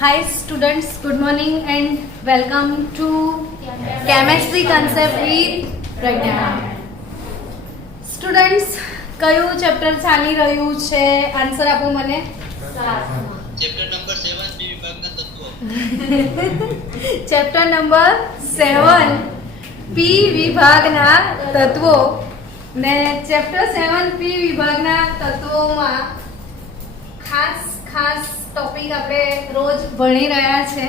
Hi students, good morning and welcome to Chemistry Concept with Pragya. Students, કયું chapter ચાલી રહ્યું છે? Answer આપો મને. ચેપ્ટર નંબર 7 પી વિભાગના તત્વો. ચેપ્ટર નંબર 7 પી વિભાગના તત્વો ને ચેપ્ટર 7 પી વિભાગના તત્વોમાં ખાસ ટોપિક આપણે રોજ ભણી રહ્યા છે.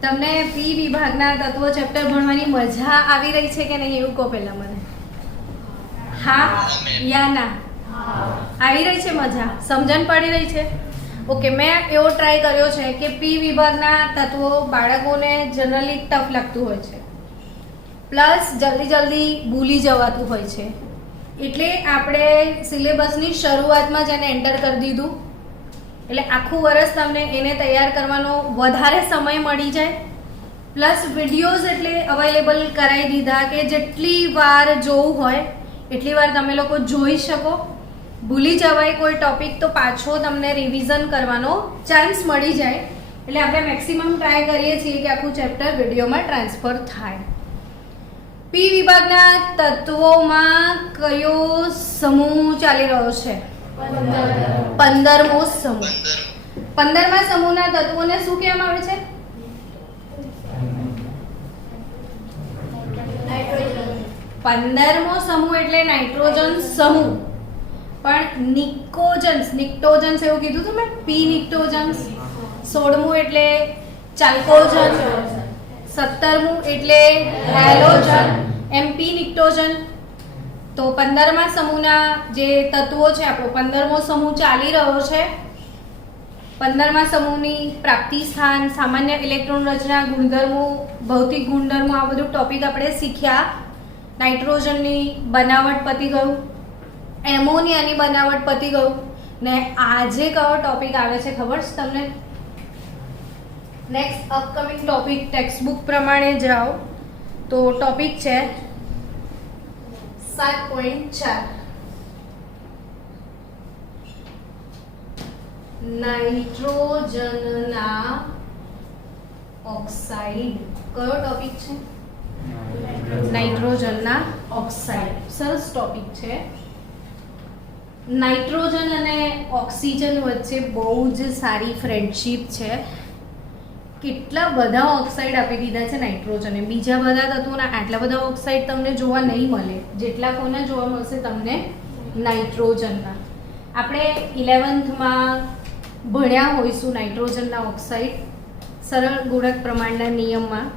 તમને પી વિભાગના તત્વો ચેપ્ટર ભણવાની મજા આવી રહી છે કે નહીં એવું કહો પહેલા મને. હા યા ના? આવી રહી છે મજા? સમજણ પડી રહી છે? ઓકે, મેં એવો ટ્રાય કર્યો છે કે પી વિભાગના તત્વો બાળકોને જનરલી ટફ લાગતું હોય છે, પ્લસ જલ્દી ભૂલી જવાતું હોય છે. એટલે આપણે સિલેબસની શરૂઆતમાં જ એને એન્ટર કરી દીધું, એટલે આખું વર્ષ તમને એને તૈયાર કરવાનો વધારે સમય મળી જાય. પ્લસ વિડીયોઝ એટલે અવેલેબલ કરાવી દીધા કે જેટલી વાર જોવું હોય એટલી વાર તમે લોકો જોઈ શકો. ભૂલી જવાય કોઈ ટોપિક તો પાછો તમને રિવિઝન કરવાનો ચાન્સ મળી જાય. એટલે આપણે મેક્સિમમ ટ્રાય કરીએ છીએ કે આખું ચેપ્ટર વિડીયોમાં ટ્રાન્સફર થાય. પી વિભાગના તત્વોમાં કયો સમૂહ ચાલી રહ્યો છે? 15મો સમૂહ. 15મા સમૂહના તત્વોને શું કહેવામાં આવે છે? નાઇટ્રોજન. 15મો સમૂહ એટલે નાઇટ્રોજન સમૂહ. પણ નિક્ટોજન્સ એવું કીધું હતું મેં, પી નિક્ટોજન્સ. 16મું એટલે ચાલ્કોજન. 17મું એટલે હેલોજન, એમ પી નિક્ટોજન. તો 15મા સમૂહના જે તત્વો છે, આપણો 15મો સમૂહ ચાલી રહ્યો છે. 15મા સમૂહની પ્રાપ્તિ સ્થાન, સામાન્ય ઇલેક્ટ્રોન રચના, ગુણધર્મો, ભૌતિક ગુણધર્મો, આ બધું ટોપિક આપણે શીખ્યા. નાઇટ્રોજનની બનાવટ પતી ગયું, એમોનિયાની બનાવટ પતી ગયું. ને આજે કયો ટોપિક આવે છે ખબર છે તમને? Next upcoming topic text book પ્રમાણે જાઓ તો ટોપિક છે 7.4 નાઇટ્રોજનના ઓક્સાઇડ. કયો ટોપિક છે? નાઇટ્રોજનના ઓક્સાઇડ. સરસ ટોપિક છે. નાઇટ્રોજન અને ઓક્સિજન વચ્ચે બહુ જ સારી ફ્રેન્ડશિપ છે. કેટલા બધા ઓક્સાઇડ આપી દીધા છે નાઇટ્રોજને. બીજા બધા તત્વોના આટલા બધા ઓક્સાઇડ તમને જોવા નહીં મળે જેટલા કોને જોવા મળશે તમને નાઇટ્રોજનના. આપણે 11thમાં ભણ્યા હોઈશું નાઇટ્રોજનના ઓક્સાઇડ સરળ ગુણક પ્રમાણના નિયમમાં.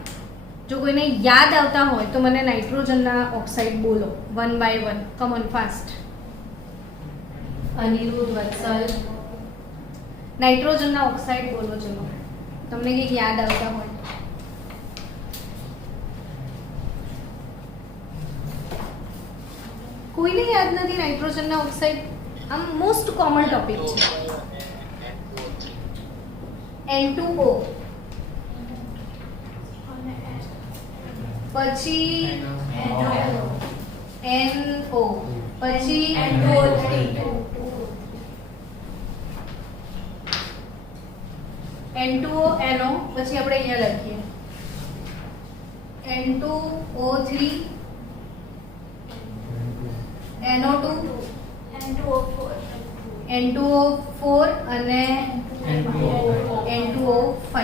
જો કોઈને યાદ આવતા હોય તો મને નાઇટ્રોજનના ઓક્સાઇડ બોલો, 1 by 1. Come on fast. Aniruddh, Vatsal, નાઇટ્રોજનના ઓક્સાઇડ બોલો ચલો, તમને કંઈક યાદ આવતા હોય. કોઈને યાદ નથી નાઇટ્રોજનના ઓક્સાઇડ? આમ મોસ્ટ કોમન ટોપિક છે. N2O, પછી NO, પછી NO3, N2O, NO, પછી આપણે અહીંયા લખીએ N2O3, NO2, N2O4 અને N2O5.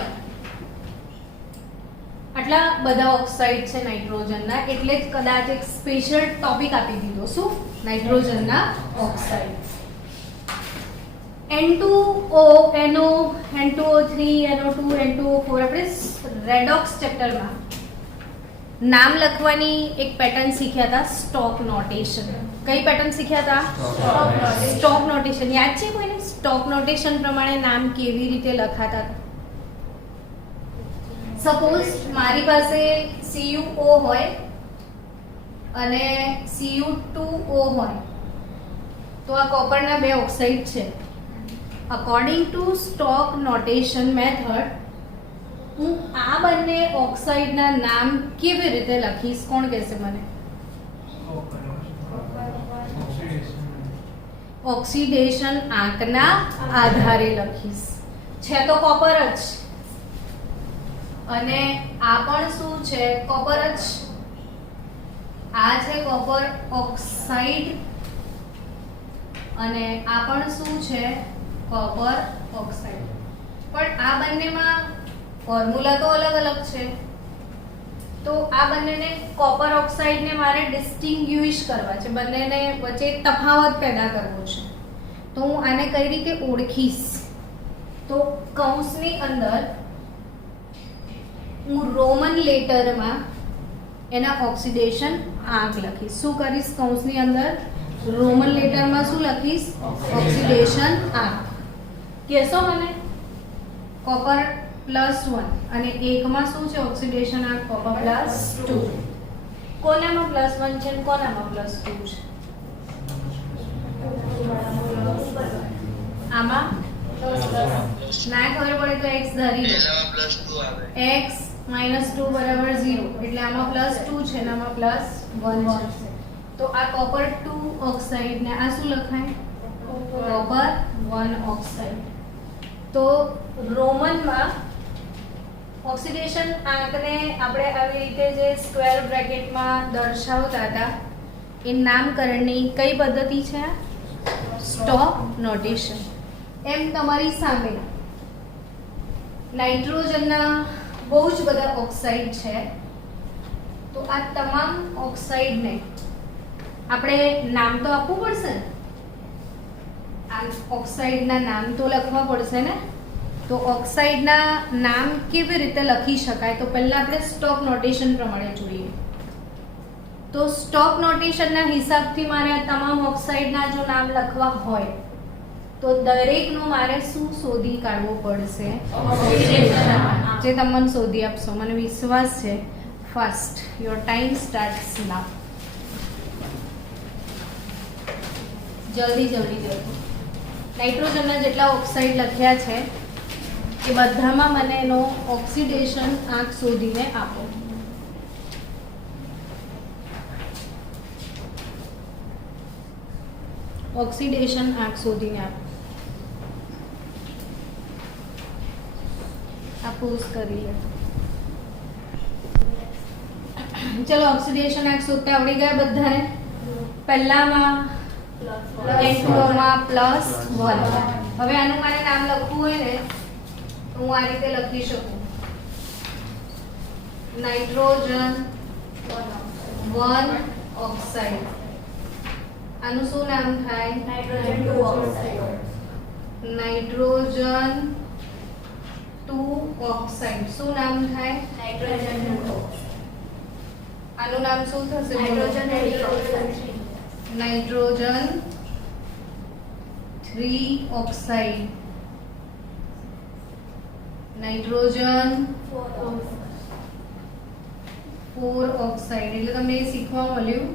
આટલા બધા ઓક્સાઇડ છે નાઇટ્રોજનના, એટલે જ કદાચ એક સ્પેશિયલ ટોપિક આપી દીધો. શું? નાઇટ્રોજનના oxide. N2O, NO, N2O3, NO2, N2O4 આપણે રેડોક્સ ચેપ્ટરમાં નામ લખવાની એક પેટર્ન શીખ્યા હતા, સ્ટોક નોટેશન. કઈ પેટર્ન શીખ્યા હતા? Stock notation. યાદ છે કોઈને? સ્ટોક નોટેશન પ્રમાણે નામ કેવી રીતે લખાતા હતા? સપોઝ મારી પાસે CuO હોય અને Cu2O હોય, તો આ કોપરના બે ઓક્સાઇડ છે. According to stock notation method હું આ બંને ઓક્સાઇડના નામ કેવી રીતે લખીશ? કોણ કહેશે મને? ઓક્સિડેશન આંકના આધારે લખીશ. છે તો કોપર જ, અને આ પણ શું છે? કોપર જ. આ છે કોપર ઓક્સાઇડ અને આ પણ શું છે? Copper oxide. પણ આ બંનેમાં ફોર્મ્યુલા તો અલગ અલગ છે. તો આ બંનેને કોપર ઓક્સાઇડને મારે ડિસ્ટિંગ્વિશ કરવા છે, બંનેને વચ્ચે તફાવત પેદા કરવો છે. તો હું આને કઈ રીતે ઓળખીશ? તો કૌંસની અંદર હું રોમન લેટરમાં એના ઓક્સિડેશન આંક લખીશ. શું કરીશ? કૌંસની અંદર રોમન લેટરમાં શું લખીશ? ઓક્સિડેશન આંક. કહેશો મને? કોપર +1 અને એકમાં શું છે? ઓક્સિડેશન આંક કોપર +2. કોનામાં +1 છે અને કોનામાં +2 છે? આમાં ના ખબર પડે તો x ધરી લો. પહેલામાં +2 આવે. x - 2 = 0 એટલે આમાં +2 છે અને આમાં +1 છે. તો આ કોપર 2 ઓક્સાઇડ ને આ શું લખાય? Copper 1 oxide. તો રોમનમાં ઓક્સિડેશન આંકને આપણે આવી રીતે જે સ્ક્વેર બ્રેકેટમાં દર્શાવતા હતા એ નામકરણની કઈ પદ્ધતિ છે? Stop notation. એમ તમારી સામે નાઇટ્રોજનના બહુ જ બધા ઓક્સાઇડ છે. તો આ તમામ ઓક્સાઇડને આપણે નામ તો આપવું પડશે ને? આ ઓક્સાઇડના નામ તો લખવા પડશે ને? તો ઓક્સાઇડના નામ કેવી રીતે લખી શકાય? તો પહેલા આપણે સ્ટોપ નોટેશન પ્રમાણે જોઈએ. તો સ્ટોપ નોટેશનના હિસાબથી મારે આ તમામ ઓક્સાઇડના જો નામ લખવા હોય તો દરેકનું મારે શું શોધી કાઢવું પડશે? જે તમે મને શોધી આપશો, મને વિશ્વાસ છે. ફાસ્ટ, યોર ટાઈમ સ્ટાર્ટ્સ નાઉ. જલ્દી. નાઇટ્રોજનના જેટલા ઓક્સાઇડ લખ્યા છે એ બધામાં મને એનો ઓક્સિડેશન આંક શોધીને આપો. ઓક્સિડેશન આંક શોધીને આપો. આ પોઝ કરી લે. ચલો ઓક્સિડેશન આંક શોધતા આવડી ગયા બધાને? પહેલામાં N2માં +1. હવે આનું મારે નામ લખવું હોય ને તો હું આ રીતે લખી શકું. Nitrogen 1 oxide. આનું શું નામ થાય? Nitrogen 2 oxide. Nitrogen 2 oxide. શું નામ થાય? Nitrogen 2 oxide. આનું નામ શું થશે? Nitrogen 3 oxide. Nitrogen 3 oxide. Nitrogen 4 oxide. એટલે તમને એ શીખવા મળ્યું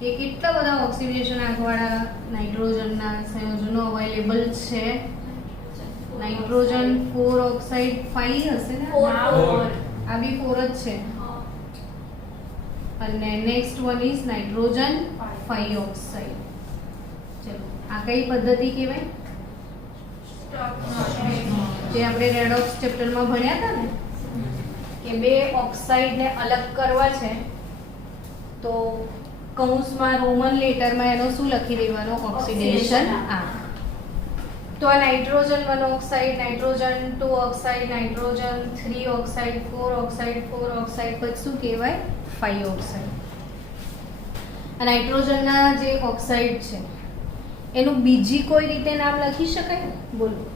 કે કેટલા બધા ઓક્સિડેશન આંકવાળા નાઇટ્રોજનના સંયોજનો અવેલેબલ છે. નાઇટ્રોજન 4 ઓક્સાઇડ 5 હશે ને? આ બી 4 જ છે. અને next one is nitrogen 5 oxide. ચલો આ કઈ પદ્ધતિ કહેવાય? જે આપણે રેડોક્સ ચેપ્ટરમાં ભણ્યા હતા ને કે બે ઓક્સાઇડને અલગ કરવા છે તો કૌંસમાં રોમન લેટરમાં એનો શું લખી દેવાનો? ઓક્સિડેશન આંક. તો આ nitrogen 1 oxide, nitrogen 2 oxide, nitrogen 3 oxide, 4 oxide, 4 oxide, પછી શું કહેવાય? 5 ઓક્સાઇડ. આ નાઇટ્રોજનના જે ઓક્સાઇડ છે એનું બીજી કોઈ રીતે નામ લખી શકાય? બોલો,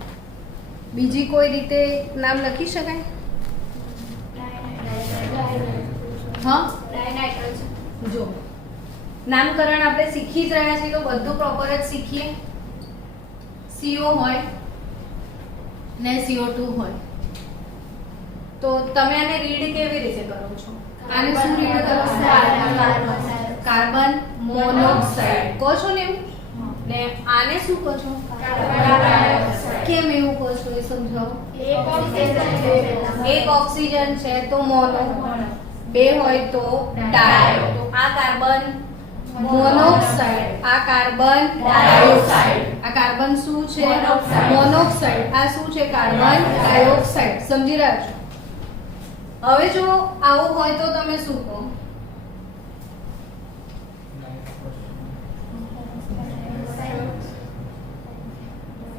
બીજી કોઈ રીતે નામ લખી શકાય? હા, જો નામકરણ આપણે શીખી જ રહ્યા છીએ તો બધું પ્રોપર જ શીખીએ. CO હોય ને CO2 હોય તો તમે આને રીડ કેવી રીતે કરો છો? આને શું રીડ કરો? કાર્બન મોનોક્સાઇડ કહો છો ને એવું? ને આને શું કહો છો? કેમ એવું કહો છો એ સમજાવો. એક ઓક્સિજન છે તો મોનો, બે હોય તો ડાય. તો આ કાર્બન મોનોક્સાઇડ, આ કાર્બન ડાયોક્સાઇડ. આ કાર્બન શું છે? મોનોક્સાઇડ. આ શું છે? Carbon dioxide. સમજી રહ્યા છો? હવે જો આવું હોય તો તમે શું કહો?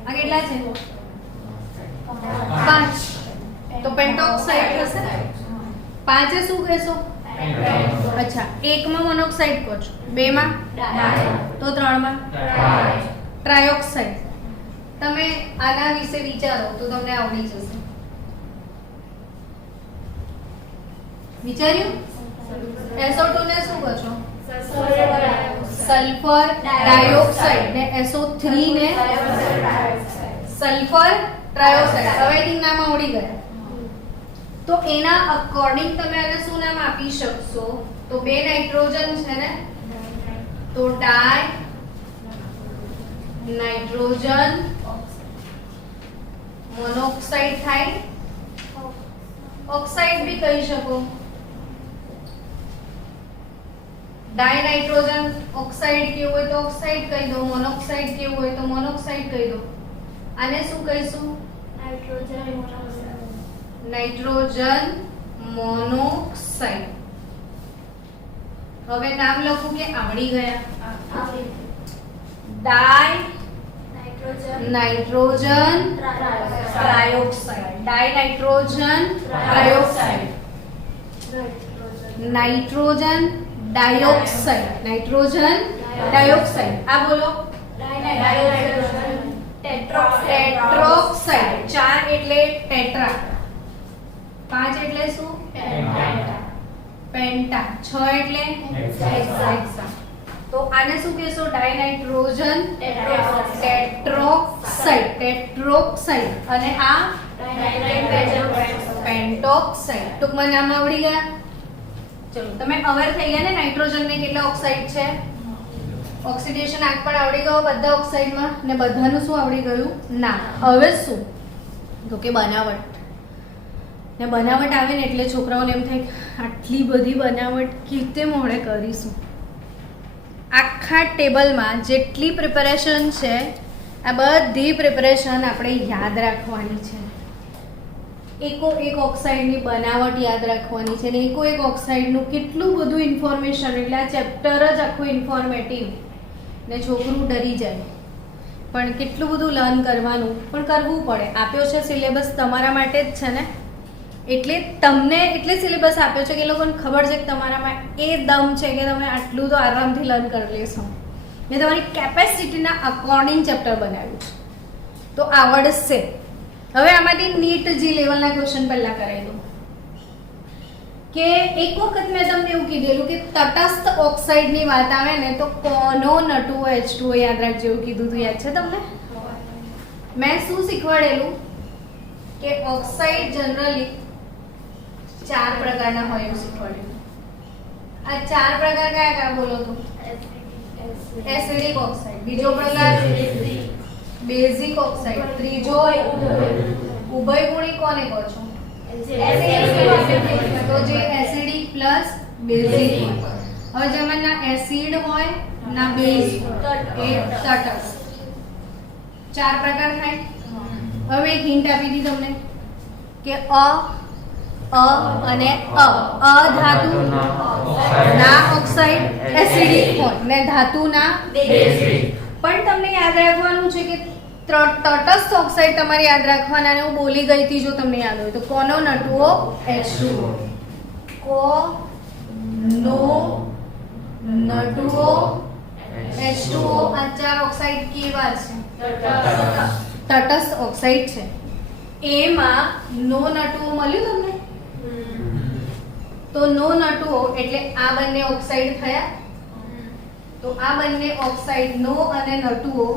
આ કેટલા છે? 5. તો પેન્ટોક્સાઇડ થશે. 5 એ શું કહેશો? અચ્છા, 1 માં મોનોક્સાઇડ કહો છો, 2 માં તો 3 માં ટ્રાયોક્સાઇડ. તમે આના વિશે વિચારો તો તમને આવડી જશે. વિચાર્યું? SO2 ને શું કહો છો? Sulphur dioxide. ને SO3 ને સલ્ફર ટ્રાયોક્સાઇડ. હવે આઈ થિંક નામ આવડી ગયા. તો એના અકોર્ડિંગ તમે આને શું નામ આપી શકશો? તો 2 નાઇટ્રોજન છે ને, તો ડાય નાઇટ્રોજન મોનોક્સાઇડ થાય. ઓક્સાઇડ બી કહી શકો. ડાય નાઇટ્રોજન ઓક્સાઇડ કેવું હોય તો ઓક્સાઇડ કહી દો, મોનોક્સાઇડ કેવું હોય તો મોનોક્સાઇડ કહી દો. આને શું કહીશું? Nitrogen monoxide. હવે નામ લખું કે આવડી ગયા? Di nitrogen trioxide. Di nitrogen trioxide. Nitrogen dioxide. Nitrogen dioxide. આ બોલો. ટેટ્રોક્સાઇડ. 4 એટલે ટેટ્રા. 5 એટલે શું? પેન્ટા. 6 એટલે હેક્સા. તો આને શું કહેશો? ડાયનાઇટ્રોજન ટેટ્રોક્સાઇડ. ટેટ્રોક્સાઇડ. અને આ પેન્ટોક્સાઇડ. ટૂંકમાં નામ આવડી ગયા. ચલો, તમે અવેર થઈ ગયા ને નાઇટ્રોજન ને કેટલા ઓક્સાઇડ છે? ઓક્સિડેશન આંક પણ આવડી ગયો બધા ઓક્સાઇડમાં, ને બધાનું શું આવડી ગયું? ના. હવે શું? તો કે બનાવટ. ને બનાવટ આવે ને એટલે છોકરાઓને એમ થાય આટલી બધી બનાવટ કેતે મોડે કરીશું. આખા ટેબલમાં જેટલી પ્રિપેરેશન છે આ બધી પ્રિપેરેશન આપણે યાદ રાખવાની છે. એકો એક ઓક્સાઇડની બનાવટ યાદ રાખવાની છે, ને એકો એક ઓક્સાઇડનું કેટલું બધું ઇન્ફોર્મેશન. એટલે આ ચેપ્ટર જ આખું ઇન્ફોર્મેટિવ. ને છોકરું ડરી જાય, પણ કેટલું બધું લર્ન કરવાનું પણ કરવું પડે. આપ્યો છે સિલેબસ તમારા માટે જ છે ને, એટલે તમને એટલે સિલેબસ આપ્યો છે કે લોકોને ખબર છે કે તમારામાં એ દમ છે કે તમે આટલું તો આરામથી લર્ન કરી લેશો. મેં તમારી કેપેસિટીના અકોર્ડિંગ ચેપ્ટર બનાવ્યું છે, તો આવડશે. હવે આમાંથી નીટ જી લેવલના ક્વેશ્ચન પહેલા કરાવી દઉં કે એક વખત મેં તમને એવું કીધેલું કે તટસ્થ ઓક્સાઇડની વાત આવે ને તો કોનો નટુઓ H2O યાદ રાખજો એવું કીધું હતું. યાદ છે તમને? મેં શું શીખવાડેલું કે ઓક્સાઇડ જનરલી 4 પ્રકારના હોય એવું શીખવાડેલું. આ 4 પ્રકાર કયા કયા બોલો તો? Acidic oxide. બીજો પ્રકાર બેઝિક ઓક્સાઇડ. ત્રીજો ઉભયગુણી કોને કહો છો? તો જે એસિડિક પ્લસ બેઝિક. હવે જેમાં ના એસિડ હોય ના બેઝ એ તટસ્થ. 4 પ્રકાર થાય. હવે એક હિન્ટ આપી દી તમને કે અ અને ધાતુ ના ઓક્સાઇડ એસિડિક હોય ને ધાતુ ના બેઝિક. પણ તમને યાદ રાખવાનું છે કે તટસ્થ ઓક્સાઇડ તમારે યાદ રાખવાના. અને હું બોલી ગઈ હતી જો તમને યાદ હોય તો કોનો નટુઓ H2O. કોનો નટુઓ H2O. આ 4 ઓક્સાઇડ કેવા છે? તટસ્થ ઓક્સાઇડ છે. એમાં નો નટુઓ મળ્યું તમને? તો નો નટુઓ એટલે આ બંને ઓક્સાઇડ થયા. તો આ બંને ઓક્સાઇડ નો અને નટુઓ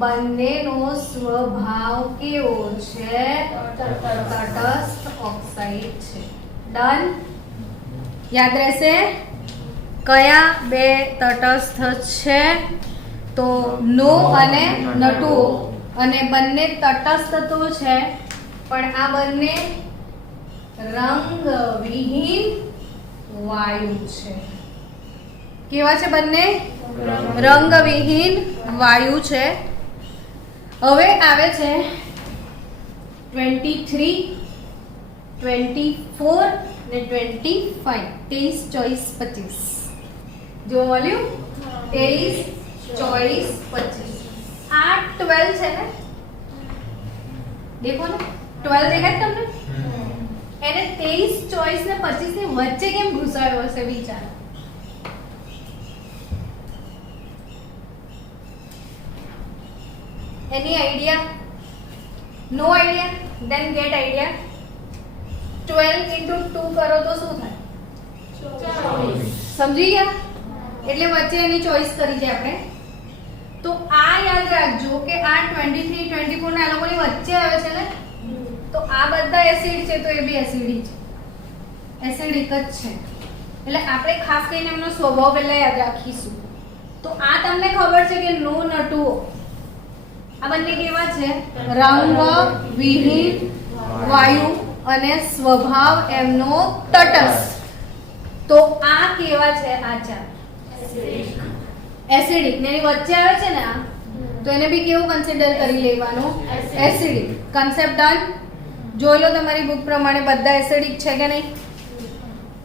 બંનેનો સ્વભાવ કેવો છે? તટસ્થ ઓક્સાઇડ છે. ડન? યાદ રહેશે કયા બે તટસ્થ છે? તો નો અને નટુઓ. અને બંને તટસ્થ તો છે પણ આ બંને રંગવિહીન વાયુ છે. કેવા છે બંને? રંગવિહીન વાયુ છે. હવે આવે છે 23 24 ને 25. 23 ચોઈસ 25. જો મળ્યું 23 ચોઈસ 25. આ 12 છે ને, દેખો ને 12 દેખાય તમને? એને 23 ચોઈસ ને 25 ની વચ્ચે કેમ ઘુસાયો હશે વિચારો. Any idea? No idea? Then get idea. 12 into 2 કરો તો શું થાય? સમજી ગયા? એટલે વચ્ચે એની ચોઈસ કરી છે આપણે. તો આ યાદ રાખજો કે આ 23 24 ના લોકોની વચ્ચે આવે છે ને, તો આ બધા એસિડ છે તો એ બી એસિડિક છે, એસિડિક જ છે. એટલે આપણે ખાસ કરીને એમનો સ્વભાવ પહેલા યાદ રાખીશું. તો આ તમને ખબર છે કે નો નટુઓ આ બંને કેવા છે? રંગ વિહીન વાયુ અને સ્વભાવ એમનો તટસ્થ. તો આ કેવા છે? આ ચાર એસિડિક ને એની વચ્ચે આવે છે ને આ, તો એને બી કેવું કન્સિડર કરી લેવાનું? એસિડિક. Concept done. જોઈ લો તમારી બુક પ્રમાણે બધા એસિડિક છે કે નહીં?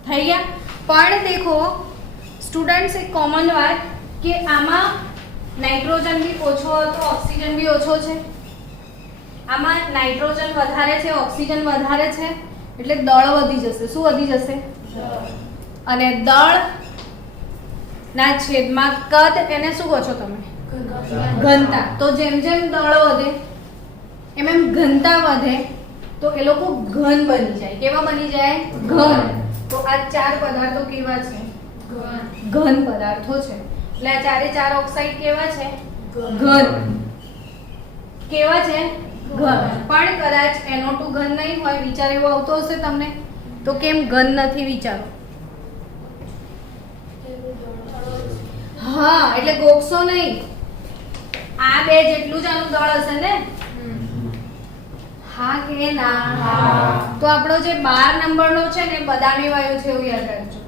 થઈ ગયા. પણ દેખો સ્ટુડન્ટ્સ, એક કોમન વાત કે આમાં નાઇટ્રોજન બી ઓછો હતો, ઓક્સિજન બી ઓછો છે. આમાં નાઇટ્રોજન વધારે છે, ઓક્સિજન વધારે છે, એટલે દળ વધી જશે. શું વધી જશે? અને દળ ના છેદમાં કદ, એને શું કહો છો તમે? ઘનતા. તો જેમ જેમ દળ વધે એમ એમ ઘનતા વધે, તો એ લોકો ઘન બની જાય. કેવા બની જાય? ઘન. તો આ ચાર પદાર્થો કેવા છે? ઘન પદાર્થો છે. એટલે આ ચારે ચાર ઓક્સાઇડ કેવા છે? ઘન. કેવા છે? ઘન. પણ કદાચ NO2 ઘન નહીં હોય, વિચાર એવો આવતો હશે તમને, તો કેમ ઘન નથી? વિચારો. હા, એટલે ગોખશો નહીં. આ બે જેટલું જ આનું દળ હશે ને? હા કે ના? તો આપણો જે 12 નંબરનો છે ને, બદામી વાયુ છે એવું યાદ રાખજો.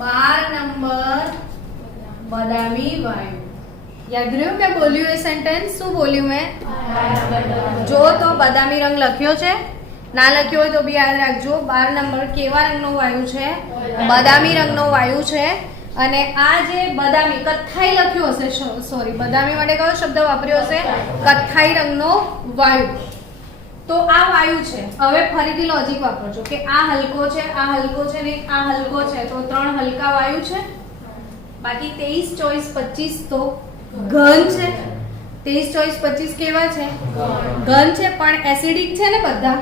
12 નંબર બદામી વાયુ. યાદ રહ્યું મેં બોલ્યું એ સેન્ટેન્સ? શું બોલ્યું મેં? જો તો બદામી રંગ લખ્યો છે, ના લખ્યો હોય તો બી યાદ રાખજો. 12 નંબર કેવા રંગનો વાયુ છે? બદામી રંગનો વાયુ છે. અને આ જે બદામી, કથ્થાઈ લખ્યું હશે, સોરી, બદામી માટે કયો શબ્દ વાપર્યો હશે? કથ્થાઈ રંગનો વાયુ. તો આ વાયુ છે. હવે ફરીથી લોજિક વાપરજો કે આ હલકો છે, આ હલકો છે ને આ હલકો છે, તો 3 હલકા વાયુ છે. બાકી 23 ચોઈસ 25 તો ઘન છે. 23 ચોઈસ 25 કેવા છે? ઘન છે, પણ એસિડિક છે ને બધા.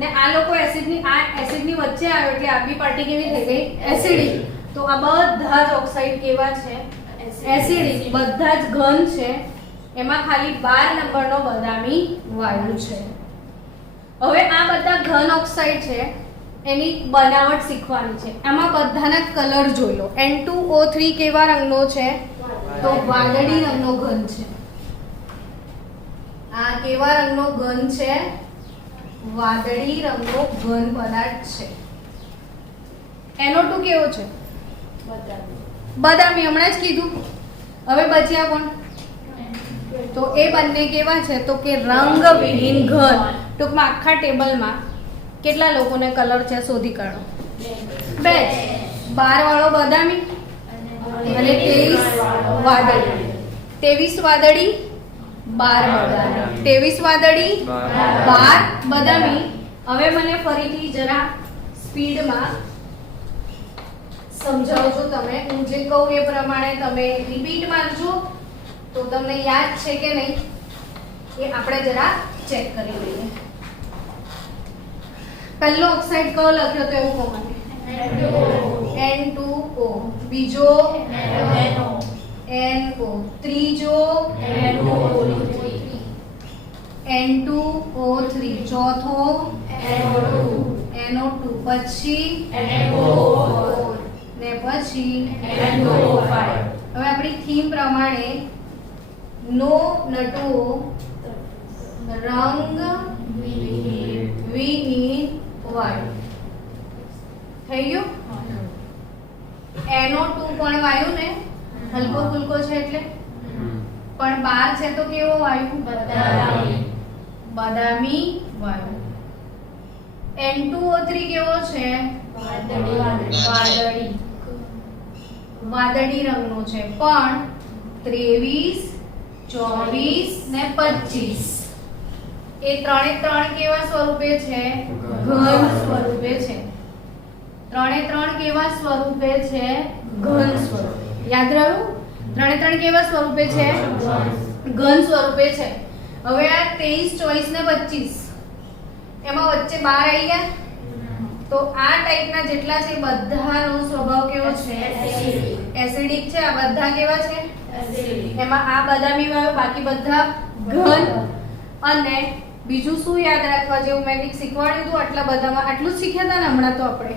ને આ લોકો એસિડની વચ્ચે આવ્યો એટલે આ બી પાર્ટી કેવી થઈ ગઈ? એસિડિક. તો આ બધા જ ઓક્સાઇડ કેવા છે? એસિડિક. બધા જ ઘન છે. એમાં ખાલી 12 નંબરનો બદામી વાયુ છે. હવે આ બધા ઘન ઓક્સાઇડ છે, એની બનાવટ શીખવાની છે. એમાં બધાના કલર જોઈ લો. N2O3 કેવા રંગનો છે? તો વાદળી રંગનો ઘન છે. આ કેવા રંગનો ઘન છે? વાદળી રંગનો ઘન પદાર્થ છે. NO2 કેવો છે? બદામી. હમણાં જ કીધું. હવે બચ્યા કોણ? તો એ બંને કેવા છે? તો કે રંગવિહીન ઘન. ટૂંકમાં આખા ટેબલમાં કેટલા લોકોને કલર છે શોધી કાઢો. 2. 12 વાળો બદામી અને 23 વાદળી. 23 વાદળી 12 બદામી. 23 વાદળી 12 બદામી. હવે મને ફરીથી જરા સ્પીડમાં સમજાવજો તમે. હું જે કહું એ પ્રમાણે તમે રિપીટ મારજો, તો તમને યાદ છે કે નહીં એ આપણે જરા ચેક કરી લઈએ. પહેલો ઓક્સાઇડ કયો લખ્યો તો એવું કહો મને? N2O. બીજો NO. ત્રીજો N2O3. ચોથો NO2. પછી ને પછી NO5. હવે આપણી થીમ પ્રમાણે નો નટુઓ રંગ વિહીન વાયુ. થઈ ગયું? NO2 પણ વાયુ ને, હલકો ફુલકો છે એટલે. પણ 12 છે તો કેવો વાયુ? બદામી વાયુ. N2O3 કેવો છે? વાદળી. વાદળી રંગનો છે, પણ 23, 24 ને 25 એ ત્રણે ત્રણ કેવા સ્વરૂપે છે? ઘન સ્વરૂપે છે. ત્રણે ત્રણ કેવા સ્વરૂપે છે? ઘન સ્વરૂપે. યાદ રહ્યું? ત્રણે ત્રણ કેવા સ્વરૂપે છે? ઘન સ્વરૂપે છે. હવે આ 23, 24 ને 25 એમાં વચ્ચે 12 આવી ગયા, તો આ ટાઈપના જેટલા છે બધાનો સ્વભાવ કેવો છે? એસિડિક છે. આ બધા કેવા છે? એમાં આ બદામી વાળો, બાકી બધા ઘન. અને બીજું શું યાદ રાખવા જેવું? મેં કંઈક શીખવાડ્યું હતું આટલા બધામાં, આટલું જ શીખ્યા હતા ને હમણાં તો આપણે.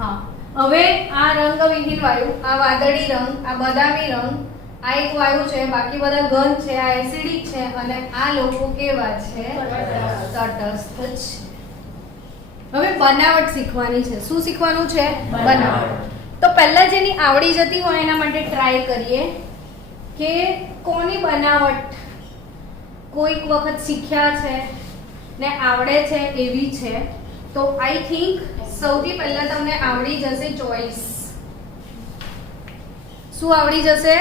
હા, હવે આ રંગવિહીન વાયુ, આ વાદળી રંગ, આ બદામી રંગ, આ એક વાયુ છે, બાકી બધા ઘન છે, આ એસિડિક છે, અને આ લોકો કેવા છે? તટસ્થ છે. હવે બનાવટ શીખવાની છે. શું શીખવાનું છે? બનાવટ. તો પહેલા જેની આવડી જતી હોય એના માટે ટ્રાય કરીએ કે કોની બનાવટ કોઈક વખત શીખ્યા છે ને આવડે છે એવી છે. તો આઈ થિંક સૌથી પહેલા તમને આવડી જશે ચોઈસ. શું આવડી જશે?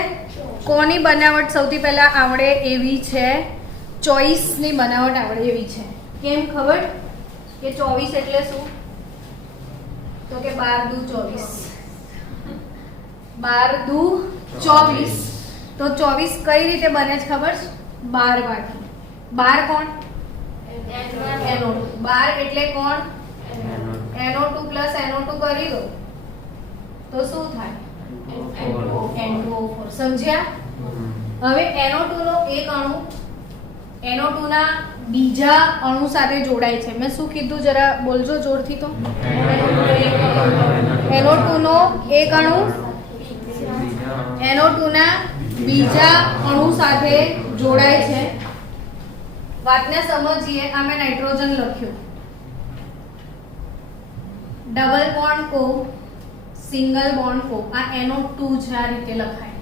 કોની બનાવટ સૌથી પહેલા આવડે એવી છે? ચોઈસ ની બનાવટ આવડે એવી છે. કેમ ખબર? કે 24 એટલે શું? તો કે 12 દુ 24. 12 દુ 24. તો 24 કઈ રીતે બને છે ખબર છે? 12 માંથી. 12 કોણ? NO2. 12 એટલે કોણ? NO2 પ્લસ NO2 કરી દો તો શું થાય? N2O4. સમજ્યા? હવે NO2 નો એક અણુ NO2 ના બીજા અણુ સાથે જોડાય છે. મેં શું કીધું જરા બોલજો જોરથી. તો NO2 નો એક અણુ NO2 ના બીજા અણુ સાથે જોડાય છે. વાતને સમજીએ. આ મેં નાઇટ્રોજન લખ્યું, ડબલ બોન્ડ કો, સિંગલ બોન્ડ કો. આ NO2 છે, આ રીતે લખાય.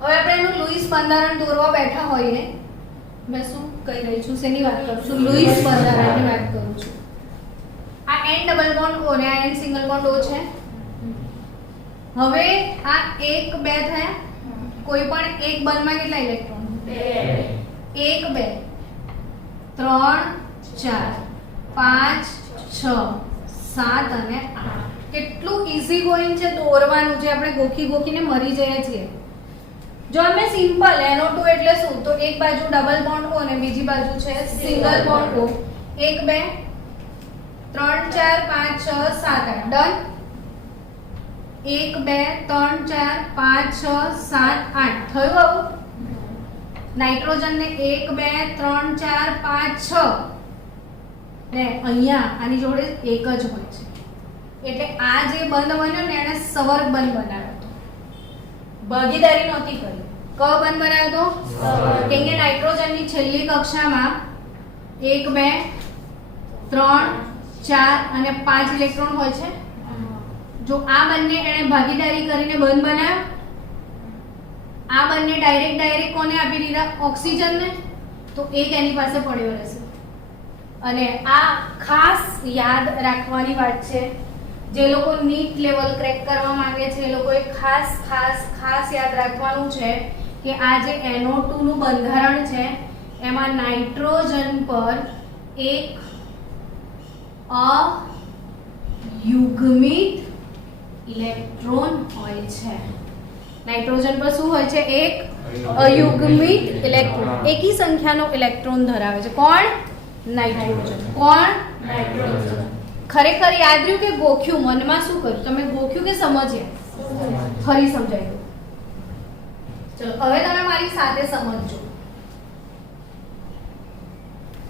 હવે આપણે એનું લુઈસ બંધારણ દોરવા બેઠા હોઈએ. મેં શું કહી રહી છું? શેની વાત કરું છું? લુઈસ બંધારણની વાત કરું છું. આ N ડબલ બોન્ડ O ને આ N સિંગલ બોન્ડ O છે. હવે આ 1 2 થયા. કોઈ પણ એક બંધમાં કેટલા ઇલેક્ટ્રોન? 1 2 3 4 5 6 7 અને 8. કેટલું ઈઝી ગોઈંગ છે દોરવાનું, જે આપણે ગોખી ગોખીને મરી જઈએ છીએ. જો અમે સિમ્પલ NO2 એટલે શું? તો એક બાજુ ડબલ બોન્ડ O અને બીજી બાજુ છે સિંગલ બોન્ડ O. 1 2 3 4 5 6 7 8. ડન. 1 2 3 4 5 6 7 8 થયું. આવું નાઇટ્રોજન ને 1 2 3 4 5 6 ને અહીંયા આની જોડે એક જ હોય છે. એટલે આ જે બંધ બન્યો ને એને સવર્ગ બંધ બનાવ્યો હતો. ભાગીદારી નહોતી કરી. કયો બંધ બનાવ્યો હતો? કેમ કે નાઇટ્રોજનની છેલ્લી કક્ષામાં 1 2 3 4 અને 5 ઇલેક્ટ્રોન હોય છે. જો આ બંને એને ભાગીદારી કરીને બંધ બનાવ્યો, આ બંને ડાયરેક્ટ કોને આપી દીધા? ઓક્સિજનને. તો એક એની પાસે પડ્યો રહેશે. અને આ ખાસ યાદ રાખવાની વાત છે. જે લોકો નીટ લેવલ ક્રેક કરવા માંગે છે એ લોકોએ ખાસ ખાસ ખાસ યાદ રાખવાનું છે કે આ જે NO2 નું બંધારણ છે એમાં નાઇટ્રોજન પર એક અયુગ્મિત ઇલેક્ટ્રોન હોય છે. નાઇટ્રોજન પર શું હોય છે? એક અયુગ્મિત ઇલેક્ટ્રોન. એકી સંખ્યાનો ઇલેક્ટ્રોન ધરાવે છે. કોણ? નાઇટ્રોજન. કોણ? નાઇટ્રોજન. ખરેખર યાદ રહ્યું કે ગોખ્યું? મનમાં શું કર્યું તમે? ગોખ્યું કે સમજ્યા? ફરી સમજાઈ દો. ચલો હવે તમે મારી સાથે સમજજો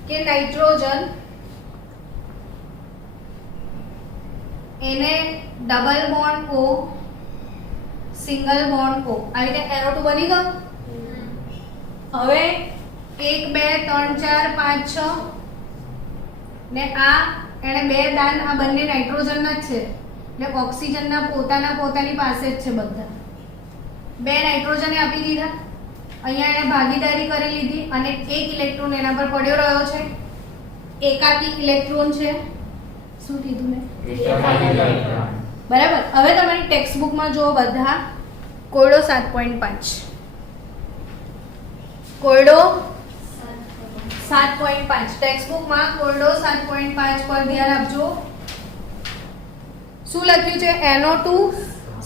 કે નાઇટ્રોજન એને ડબલ બોન્ડ કો, સિંગલ બોન્ડ કો, આવી રીતે NO2 બની ગયો. હવે 1 2 3 4 5 6 ને આ એને બે દાન આ બંને નાઇટ્રોજનના જ છે એટલે ઓક્સિજનના પોતાની પાસે જ છે. બધા બે નાઇટ્રોજને આપી દીધા. અહીંયા એને ભાગીદારી કરી લીધી અને એક ઇલેક્ટ્રોન એના પર પડ્યો રહ્યો છે. એકાકી ઇલેક્ટ્રોન છે. શું કીધું મેં? એકાકી ઇલેક્ટ્રોન. બરાબર. હવે તમારી ટેક્સ્ટ બુકમાં જો બધા કોયડો 7.5 કોયડો 7.5 ટેક્સ્ટ બુકમાં કોયડો 7.5 પર ધ્યાન આપજો. શું લખ્યું છે? NO2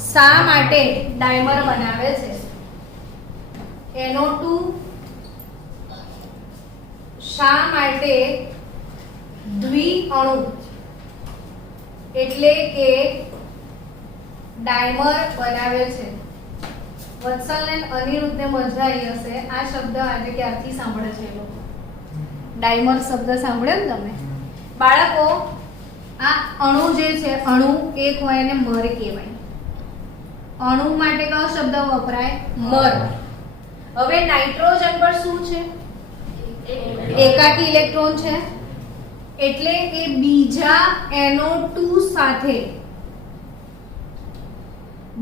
શા માટે ડાયમર બનાવે છે? NO2 શા માટે દ્વિઅણુ એટલે કે ડાયમર બનાવે છે? વત્સલ ને અનિરુદ્ધને મજા આવી હશે. આ શબ્દ આજે ક્યારથી સાંભળે છે એ લોકો? ડાયમર શબ્દ સાંભળ્યો ને તમે બાળકો? આ અણુ જે છે, અણુ એક હોય એને મર કહેવાય. અણુ માટે કયો શબ્દ વપરાય? મર. હવે નાઇટ્રોજન પર શું છે? એકાકી ઇલેક્ટ્રોન છે, એટલે એ બીજા NO2 સાથે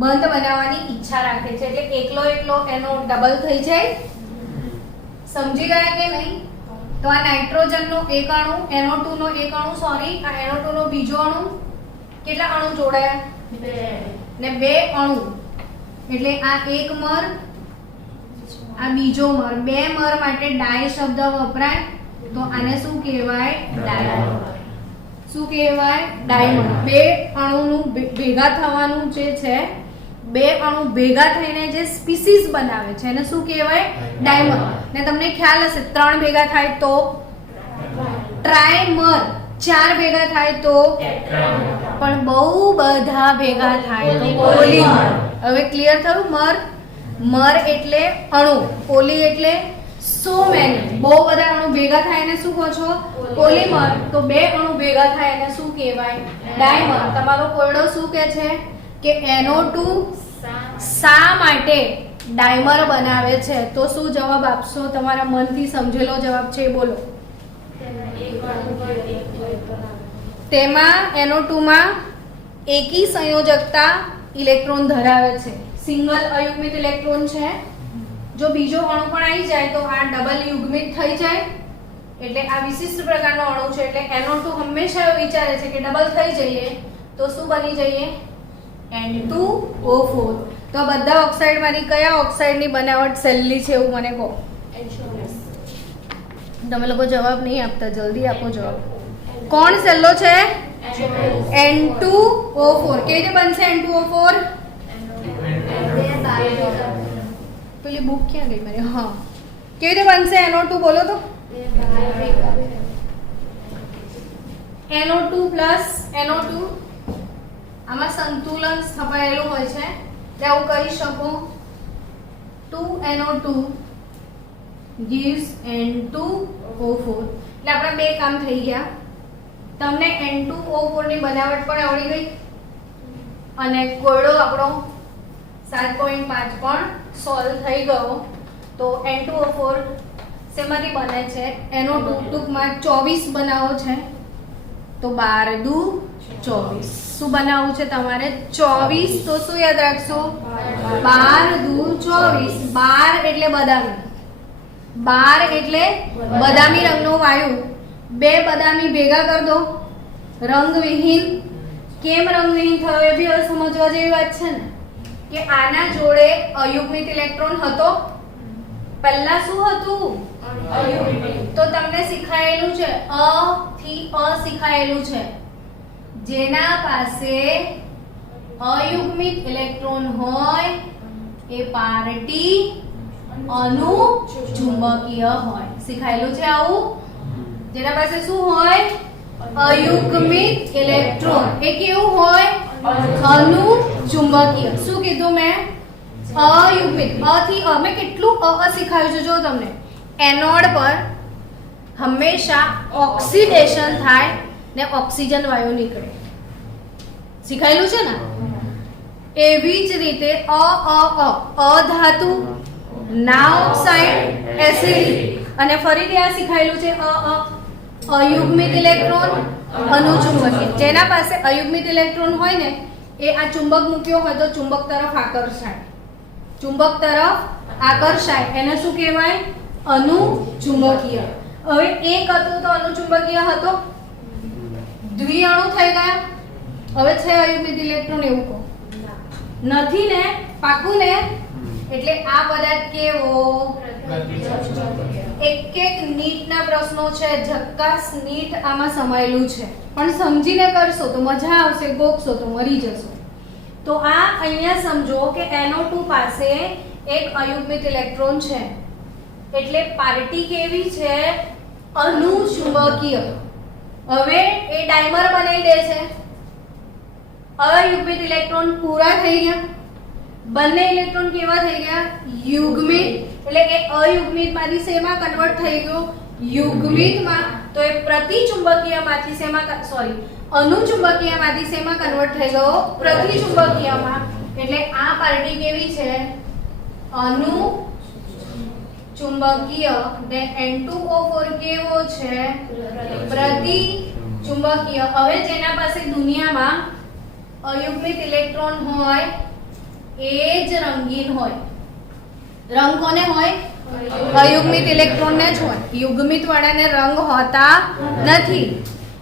બંધ બનાવવાની ઈચ્છા રાખે છે. એટલે એકલો NO ડબલ થઈ જાય. સમજી ગયા કે નહીં? તો આ નાઇટ્રોજન નો એક અણુ, NO2 નો એક અણુ, સોરી આ NO2 નો બીજો અણુ, કેટલા અણુ જોડાયા? 2 ને 2 અણુ, એટલે આ એક મર, આ બીજો મર. 2 મર માટે ડાય શબ્દ વપરાય. તો આને શું કહેવાય? ડાયમર. શું કહેવાય? ડાયમર. 2 અણુનું ભેગા થવાનું જે છે, 2 અણુ ભેગા થઈને જે સ્પીસીસ બનાવે છે એને શું કહેવાય? ડાયમર. ને તમને ખ્યાલ હશે 3 ભેગા થાય તો ટ્રાયમર, 4 ભેગા થાય તો, પણ બહુ બધા ભેગા થાય તો પોલીમર. હવે ક્લિયર થયું? મર એટલે અણુ, પોલી એટલે સો મેની, બહુ બધા અણુ ભેગા થાય એને શું કહો છો? પોલીમર. તો 2 અણુ ભેગા થાય એને શું કહેવાય? ડાયમર. તમારો કોયડો શું કહે છે કે NO2 શા માટે ડાયમર બનાવે છે? તો શું જવાબ આપશો? તમારા મનથી સમજેલો જવાબ છે એ બોલો. તેમાં NO2 માં એકી સંયોજકતા ઇલેક્ટ્રોન ધરાવે છે. સિંગલ અયુગ્મિત ઇલેક્ટ્રોન છે. જો બીજો અણુ પણ આવી જાય તો આ ડબલ યુગ્મિત થઈ જાય. એટલે આ વિશિષ્ટ પ્રકારનો અણુ છે. એટલે NO2 હંમેશા એવું વિચારે છે કે ડબલ થઈ જઈએ તો શું બની જઈએ? N2O4. તો બધા ઓક્સાઇડ માંથી કયા ઓક્સાઇડની બનાવટ સહેલી છે એવું મને કહો. તમે લોકો જવાબ નહીં આપતા, જલ્દી આપો જવાબ. કોણ સહેલો છે? N2O4. કેવી રીતે બનશે N2O4? પેલી બુક ક્યાં ગઈ મારી? હા, કેવી રીતે બનશે NO2 બોલો તો? NO2 પ્લસ NO2, આમાં સંતુલન સ્થપાયેલું હોય છે. એટલે આવું કરી શકો. 2NO2 gives N2O4. એટલે આપણા 2 કામ થઈ ગયા. તમને N2O4 ની બનાવટ પણ આવડી ગઈ અને કોયડો આપણો 7.5 પણ સોલ્વ થઈ ગયો. તો N2O4 શેમાંથી બને છે? NO2 ટૂંકમાં 24 બનાવો છે. તો 12 દુ 24. શું બનાવવું છે તમારે? 24. તો શું યાદ રાખશો? 12 દુ 24. 12 એટલે બદામી, 12 એટલે બદામી રંગનો વાયુ. 2 બદામી ભેગા કરી દો, રંગવિહીન. કેમ રંગવિહીન થયો એ બી હવે સમજવા જેવી વાત છે ને, કે આના જોડે અયુગ્મિત ઇલેક્ટ્રોન હતો. પહેલા શું હતું? અયુગ્મિત. તો તમને શીખાયેલું છે અ થી અ શીખાયેલું છે. જેના પાસે અયુગ્મિત ઇલેક્ટ્રોન હોય એ પાર્ટી અનુચુંબકીય હોય. શીખાયેલું છે આવું. જેના પાસે શું હોય? અયુગ્મિત ઇલેક્ટ્રોન. એ કેવું હોય? અનુચુંબકીય. શું કીધું મેં? અયુગ્મિત. અ થી અ. મેં કેટલું અ શીખાયું છે જો તમને. એનોડ પર હંમેશા ઓક્સિડેશન થાય ને ઓક્સિજન વાયુ નીકળે. શીખાયેલું છે ને? એવી જ રીતે અધાતુ, ના ઓક્સાઇડ, એસિડિક. અને ફરીથી આ શીખાયેલું છે અયુગ્મિત ઇલેક્ટ્રોન, અનુચુંબકીય. જેના પાસે અયુગ્મિત ઇલેક્ટ્રોન હોય ને એ આ ચુંબક મૂક્યો હોય તો ચુંબક તરફ આકર્ષાય. ચુંબક તરફ આકર્ષાય એને શું કહેવાય? અનુચુંબકીય. હવે એક હતું તો અનુચુંબકીય હતો, દ્વિઅણુ થઈ ગયા. હવે છે અયુગ્મિત ઇલેક્ટ્રોન એવું કહો. નથી ને? પાકું ને? એટલે આ પદાર્થ કેવો? એક નીટના પ્રશ્નો છે, ઝક્કાસ નીટ આમાં સમાયેલું છે, પણ સમજીને કરશો તો મજા આવશે, ગોખશો તો મરી જશો. તો આ અહીંયા સમજો કે NO2 પાસે એક અયુગ્મિત ઇલેક્ટ્રોન છે, એટલે પાર્ટી કેવી છે? અનુચુંબકીય. હવે એ ડાયમર બનાવી દે છે. અયુગ્મિત ઇલેક્ટ્રોન પૂરા થઈ ગયા, બંને ઇલેક્ટ્રોન કેવા થઈ ગયા? યુગ્મિત. એટલે એ અયુગ્મિતમાંથી શેમાં કન્વર્ટ થઈ ગયો? યુગ્મિતમાં. તો એ પ્રતિચુંબકીયમાંથી શેમાં અનુચુંબકીયમાંથી શેમાં કન્વર્ટ થઈ ગયો? પ્રતિચુંબકીયમાં. એટલે આ પાર્ટી કેવી છે? અનુચુંબકીય. ને N2O4 કેવો છે? પ્રતિચુંબકીય. હવે જેના પાસે દુનિયામાં અયુગ્મિત ઇલેક્ટ્રોન હોય એ જ રંગીન હોય. રંગ કોને હોય? અયુગ્મિત ઇલેક્ટ્રોન ને જ હોય. યુગ્મિત વાળાને રંગ હોતા નથી.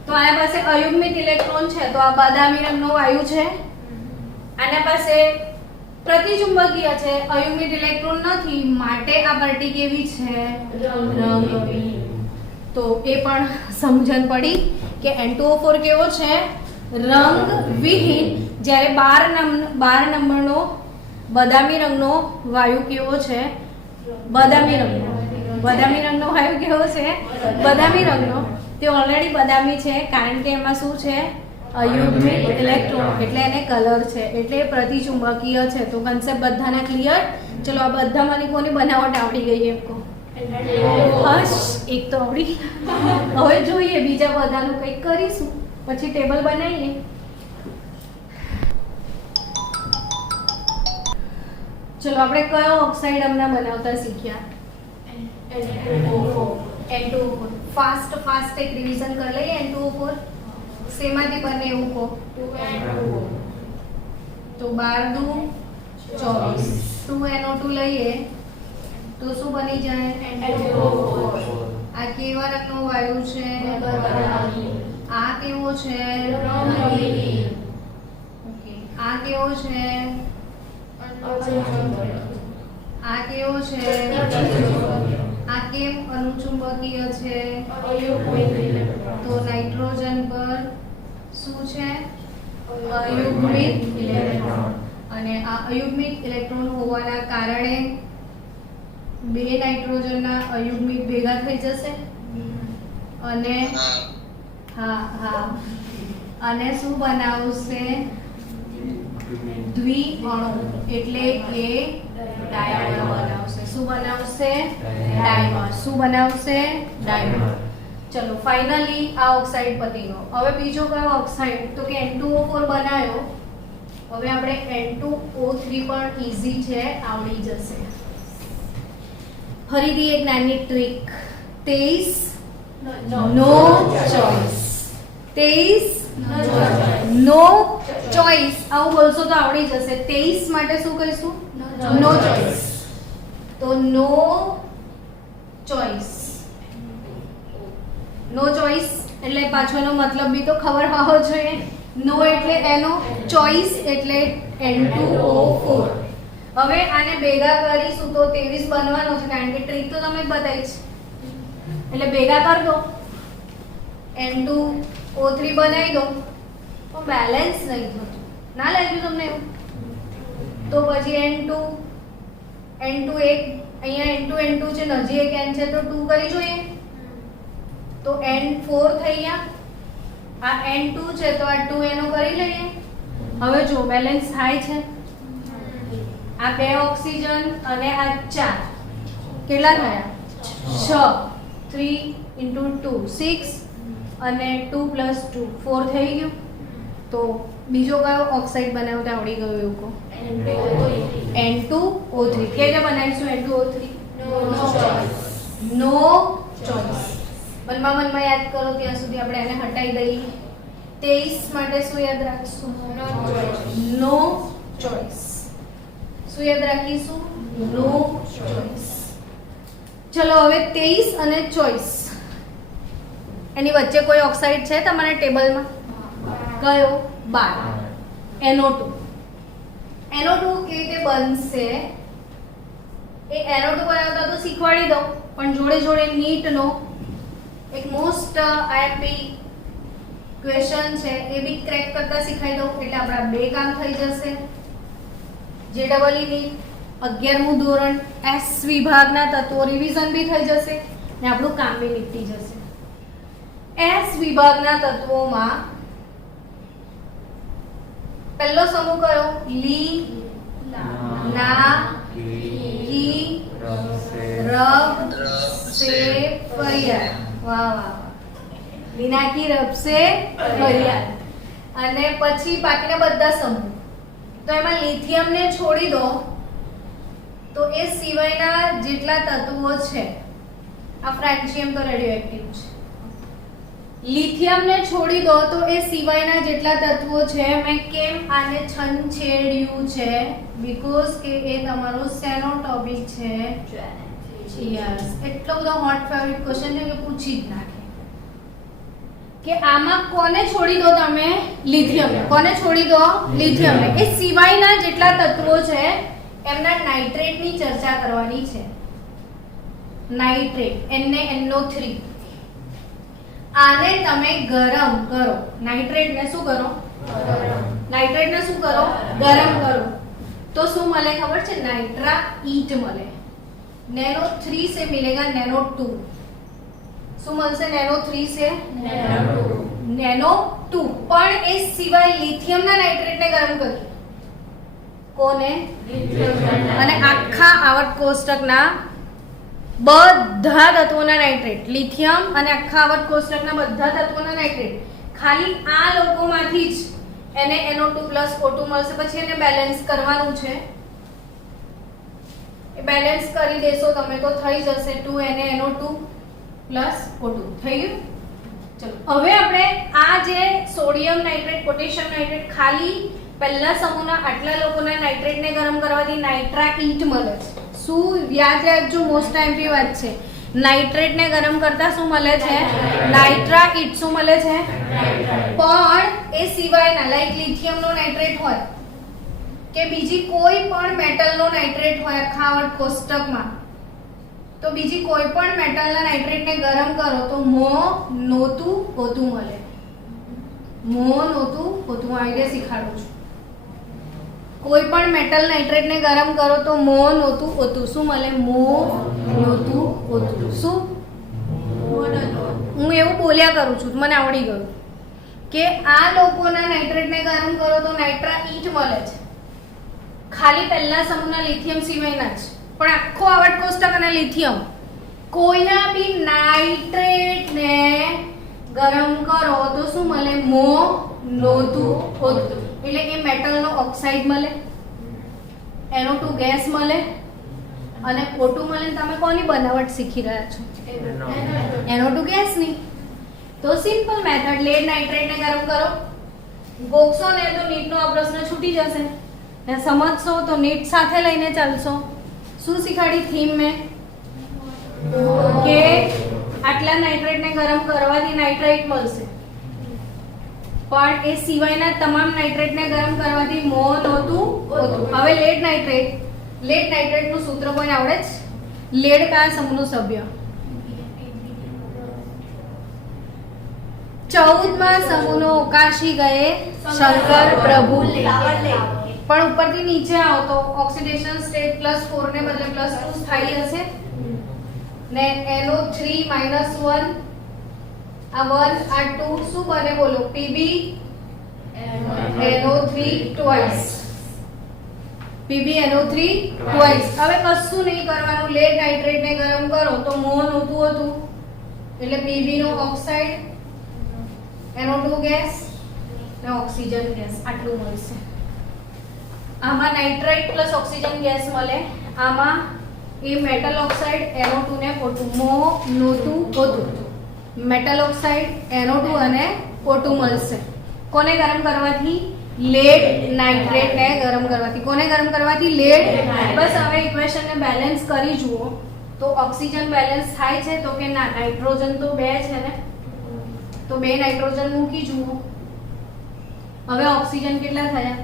તો આના પાસે અયુગ્મિત ઇલેક્ટ્રોન છે, તો આ બદામી રંગનો વાયુ છે. આના પાસે પ્રતિચુંબકીય છે, અયુગ્મિત ઇલેક્ટ્રોન નથી, માટે આ પાર્ટી કેવી છે? રંગહીન. તો એ પણ સમજણ પડી કે N2O4 કેવો છે? રંગવિહીન. જ્યારે 12 નંબરનો બદામી રંગનો વાયુ કેવો છે? બદામી રંગનો. બદામી રંગનો વાયુ કેવો છે? બદામી રંગનો. તે ઓલરેડી બદામી છે, કારણ કે એમાં શું છે? અયુગ્મિત ઇલેક્ટ્રોન, એટલે એને કલર છે, એટલે પ્રતિચુંબકીય છે. તો કન્સેપ્ટ બધાના ક્લિયર? ચલો આ બધામાંથી કોની બનાવટ આવડી ગઈ એમ કહો? હશ, એક તો આવડી. હવે જોઈએ બીજા બધાનું કંઈક કરીશું, પછી ટેબલ બનાવીએ. ચલો આપણે કયો ઓક્સાઇડ હમણાં બનાવતા શીખ્યા? N2O4. ફાસ્ટ એક રિવિઝન કરી લઈએ. N2O4 શેમાંથી બને એવું કહો? તો 12 દુ 24. 2NO2 લઈએ તો શું બની જાય? N2O4. આ કેવા રંગનો વાયુ છે? આ કેવો છે? રંગહીન. ઓકે. આ કેવો છે? આ કેવો છે? આ કેમ અનુચુંબકીય છે? તો નાઇટ્રોજન પર શું છે? અયુગ્મિત ઇલેક્ટ્રોન. અને આ અયુગ્મિત ઇલેક્ટ્રોન હોવાના કારણે બે નાઇટ્રોજનના અયુગ્મિત ભેગા થઈ જશે અને અને શું બનાવશે? દ્વિઅણુ. એટલે કે ડાયમર બનાવશે. શું બનાવશે? ડાયમર. શું બનાવશે? ડાયમર. ચલો ફાઇનલી આ ઓક્સાઇડ પતી ગયો. હવે બીજો કયો ઓક્સાઇડ? તો કે N2O4 બનાવ્યો. હવે આપણે N2O3 પણ ઈઝી છે, આવડી જશે. ફરીથી એક નાની ટ્રીક. 23 નો ચોઇસ. 23 નો ચોઇસ. આવું બોલશો તો આવડી જશે. 23 માટે શું કહીશું? નો ચોઇસ. તો નો ચોઇસ. નો ચોઇસ એટલે પાછળનો મતલબ બી તો ખબર હોવો જોઈએ. નો એટલે એનો, ચોઇસ એટલે N2O4. હવે આને ભેગા કરીશું તો 23 બનવાનો છે, કારણ કે ટ્રીક તો તમે બતાવી છે. એટલે ભેગા કરી દો, N2O3 બનાવી દો, તો બેલેન્સ નહીં થતું. ના લાગ્યું તમને એવું? તો પછી N2 એક અહીંયા N2 છે, નજીક એક N છે, તો 2 કરી જોઈએ તો N4 થઈ ગયા. આ N2 છે તો આ 2 એનો કરી લઈએ. હવે જો બેલેન્સ થાય છે. આ બે ઓક્સિજન અને આ 4 કેટલા થયા? 6. 3 × 2 6 અને 2 + 2 4 થઈ ગયું. તો બીજો કયો ઓક્સાઇડ બનાવતા આવડી ગયો એવું કહો? N2O3. કેવી રીતે બનાવીશું N2O3? નો ચોઇસ. મનમાં યાદ કરો ત્યાં સુધી આપણે એને હટાવી દઈએ. 23 માટે શું યાદ રાખીશું? નો ચોઇસ. શું યાદ રાખીશું? નો ચોઇસ. ચલો હવે 23 અને ચોઇસ એની વચ્ચે કોઈ ઓક્સાઇડ છે તમારા ટેબલમાં? કયો? 12 NO2. NO2 કેવી રીતે બનશે એ NO2 બનાવતા તો શીખવાડી દઉં, પણ જોડે જોડે નીટનો એક મોસ્ટ આઈએમપી ક્વેશ્ચન છે એ બી ક્રેક કરતા શીખાઈ દઉં, એટલે આપણા બે કામ થઈ જશે. JEE નીટ 11મું ધોરણ S વિભાગના તત્વો રિવિઝન બી થઈ જશે ને આપણું કામ બી નીકળી જશે. S વિભાગના તત્વોમાં પહેલો સમૂહ કયો? લી, ના, કી, રબ, સે, ફરિયાદ. વાહ વાહ. લીનાકી, રબ, સે, ફરિયાદ. અને પછી બાકીના બધા સમૂહ. તો એમાં લિથિયમને છોડી દો તો એ સિવાયના જેટલા તત્વો છે, આ ફ્રેન્ચિયમ તો રેડિયોએક્ટિવ છે. લિથિયમને છોડી દો તો એ સિવાયના જેટલા તત્વો છે, મેં કેમ આને છંછેડ્યું છે? બીકોઝ કે એ તમારો શેનો ટોપિક છે? યસ. એટલો બધો હોટ ફેવરિટ ક્વેશ્ચન છે કે પૂછી જ નાખે કે આમાં કોને છોડી દો તમે? લિથિયમ. કોને છોડી દો? લિથિયમ. એ સિવાયના જેટલા તત્વો છે એમના નાઇટ્રેટની ચર્ચા કરવાની છે. Nitrate NaNO3. આને તમે ગરમ કરો. નાઇટ્રેટને શું કરો? નાઇટ્રેટને શું કરો? ગરમ કરો. તો શું મળે ખબર છે? નાઇટ્રાઇટ મળે. NaNO3 से मिलेगा NaNO2. શું મળશે? NaNO3 से NaNO2. પણ એ સિવાય લિથિયમના નાઇટ્રેટને ગરમ કરીએ. કોને? અને આખા આવર્ત કોષ્ટકના બધા તત્વોના નાઇટ્રેટ, લિથિયમ અને આખા આવર્ત કોષ્ટકના બધા તત્વોના નાઇટ્રેટ ખાલી આ લોકોમાંથી જ એને NO2 O2 મળશે. પછી એને બેલેન્સ કરવાનું છે. એ બેલેન્સ કરી દેશો તમે તો થઈ જશે 2NaNO2 O2. થઈ ગયું? ચલો હવે આપણે આ જે સોડિયમ નાઇટ્રેટ, પોટેશિયમ નાઇટ્રેટ, ખાલી પહેલા સમૂહના આટલા લોકોના નાઇટ્રેટને ગરમ કરવાથી નાઇટ્રાઇટ મળે છે. શું યાદ રાખજો, મોસ્ટ આઈએમપી વાત છે. નાઇટ્રેટને ગરમ કરતા શું મળે છે? નાઇટ્રાઇટ. શું મળે છે? પણ એ સિવાયના લાઈક લિથિયમનો નાઇટ્રેટ હોય કે બીજી કોઈ પણ મેટલનો નાઇટ્રેટ હોય આખા આવર્ત કોષ્ટકમાં, તો બીજી કોઈ પણ મેટલના નાઇટ્રેટને ગરમ કરો તો MoNO2 O2 મળે. MoNO2 O2 આઈડિયા શીખાડું છું. કોઈ પણ મેટલ નાઇટ્રેટને ગરમ કરો તો MoNO2 O2 શું મળે? MoNO2 O2. શું? હું એવું બોલ્યા કરું છું, મને આવડી ગયું કે આ લોકોના નાઇટ્રેટને ગરમ કરો તો નાઇટ્રાઇટ મળે છે. ખાલી પહેલા સમૂહના લિથિયમ સિવાયના જ. પણ આખો આવર્ત કોષ્ટક અને લિથિયમ, કોઈના બી નાઇટ્રેટને ગરમ કરો તો શું મળે? MoNO2 O2. એટલે કે મેટલનો ઓક્સાઇડ મળે, NO2 ગેસ મળે અને O2 મળે. તમે કોની બનાવટ શીખી રહ્યા છો? NO2 ગેસની. તો સિમ્પલ મેથડ, લેડ નાઇટ્રેટને ગરમ કરો. ગોખશો ને તો નીટનો આ પ્રશ્ન છૂટી જશે ને સમજશો તો નીટ સાથે લઈને ચાલશો. શું શીખાડી થીમ મેં? કે આટલા નાઇટ્રેટને ગરમ કરવાથી નાઇટ્રાઇટ મળશે, પણ એ સિવાયના તમામ નાઇટ્રેટને ગરમ કરવાથી MoNO2 O2. હવે લેડ નાઇટ્રેટનું સૂત્ર કોઈને આવડે છે? લેડ કયા સમૂહનું સભ્ય? 14મા સમૂહનો અવકાશી ગયે શંકર પ્રભુ. પણ ઉપરથી નીચે આવો તો ઓક્સિડેશન સ્ટેટ +4 ને બદલે +2 સ્થાયી હશે ને NO3 -1 આ 1 આ 2 શું બને બોલો? Pb NO3 twice. Pb NO3 twice. હવે કશું નહીં કરવાનું, લેડ નાઇટ્રેટને ગરમ કરો તો MoNO2 O2 એટલે Pb નો ઓક્સાઇડ, NO2 ગેસ ને ઓક્સિજન ગેસ આટલું મળશે. આમાં નાઇટ્રાઇટ પ્લસ ઓક્સિજન ગેસ મળે, આમાં એ મેટલ ઓક્સાઇડ NO2 ને O2. MoNO2 O2. Metal oxide NO2 અને O2 મળશે. કોને ગરમ કરવાથી? લેડ નાઇટ્રેટને ગરમ કરવાથી. કોને ગરમ કરવાથી? લેડ. બસ હવે ઇક્વેશનને બેલેન્સ કરી જુઓ તો ઓક્સિજન બેલેન્સ થાય છે તો કે ના? નાઇટ્રોજન તો 2 છે ને, તો 2 નાઇટ્રોજન મૂકી જુઓ. હવે ઓક્સિજન કેટલા થયા?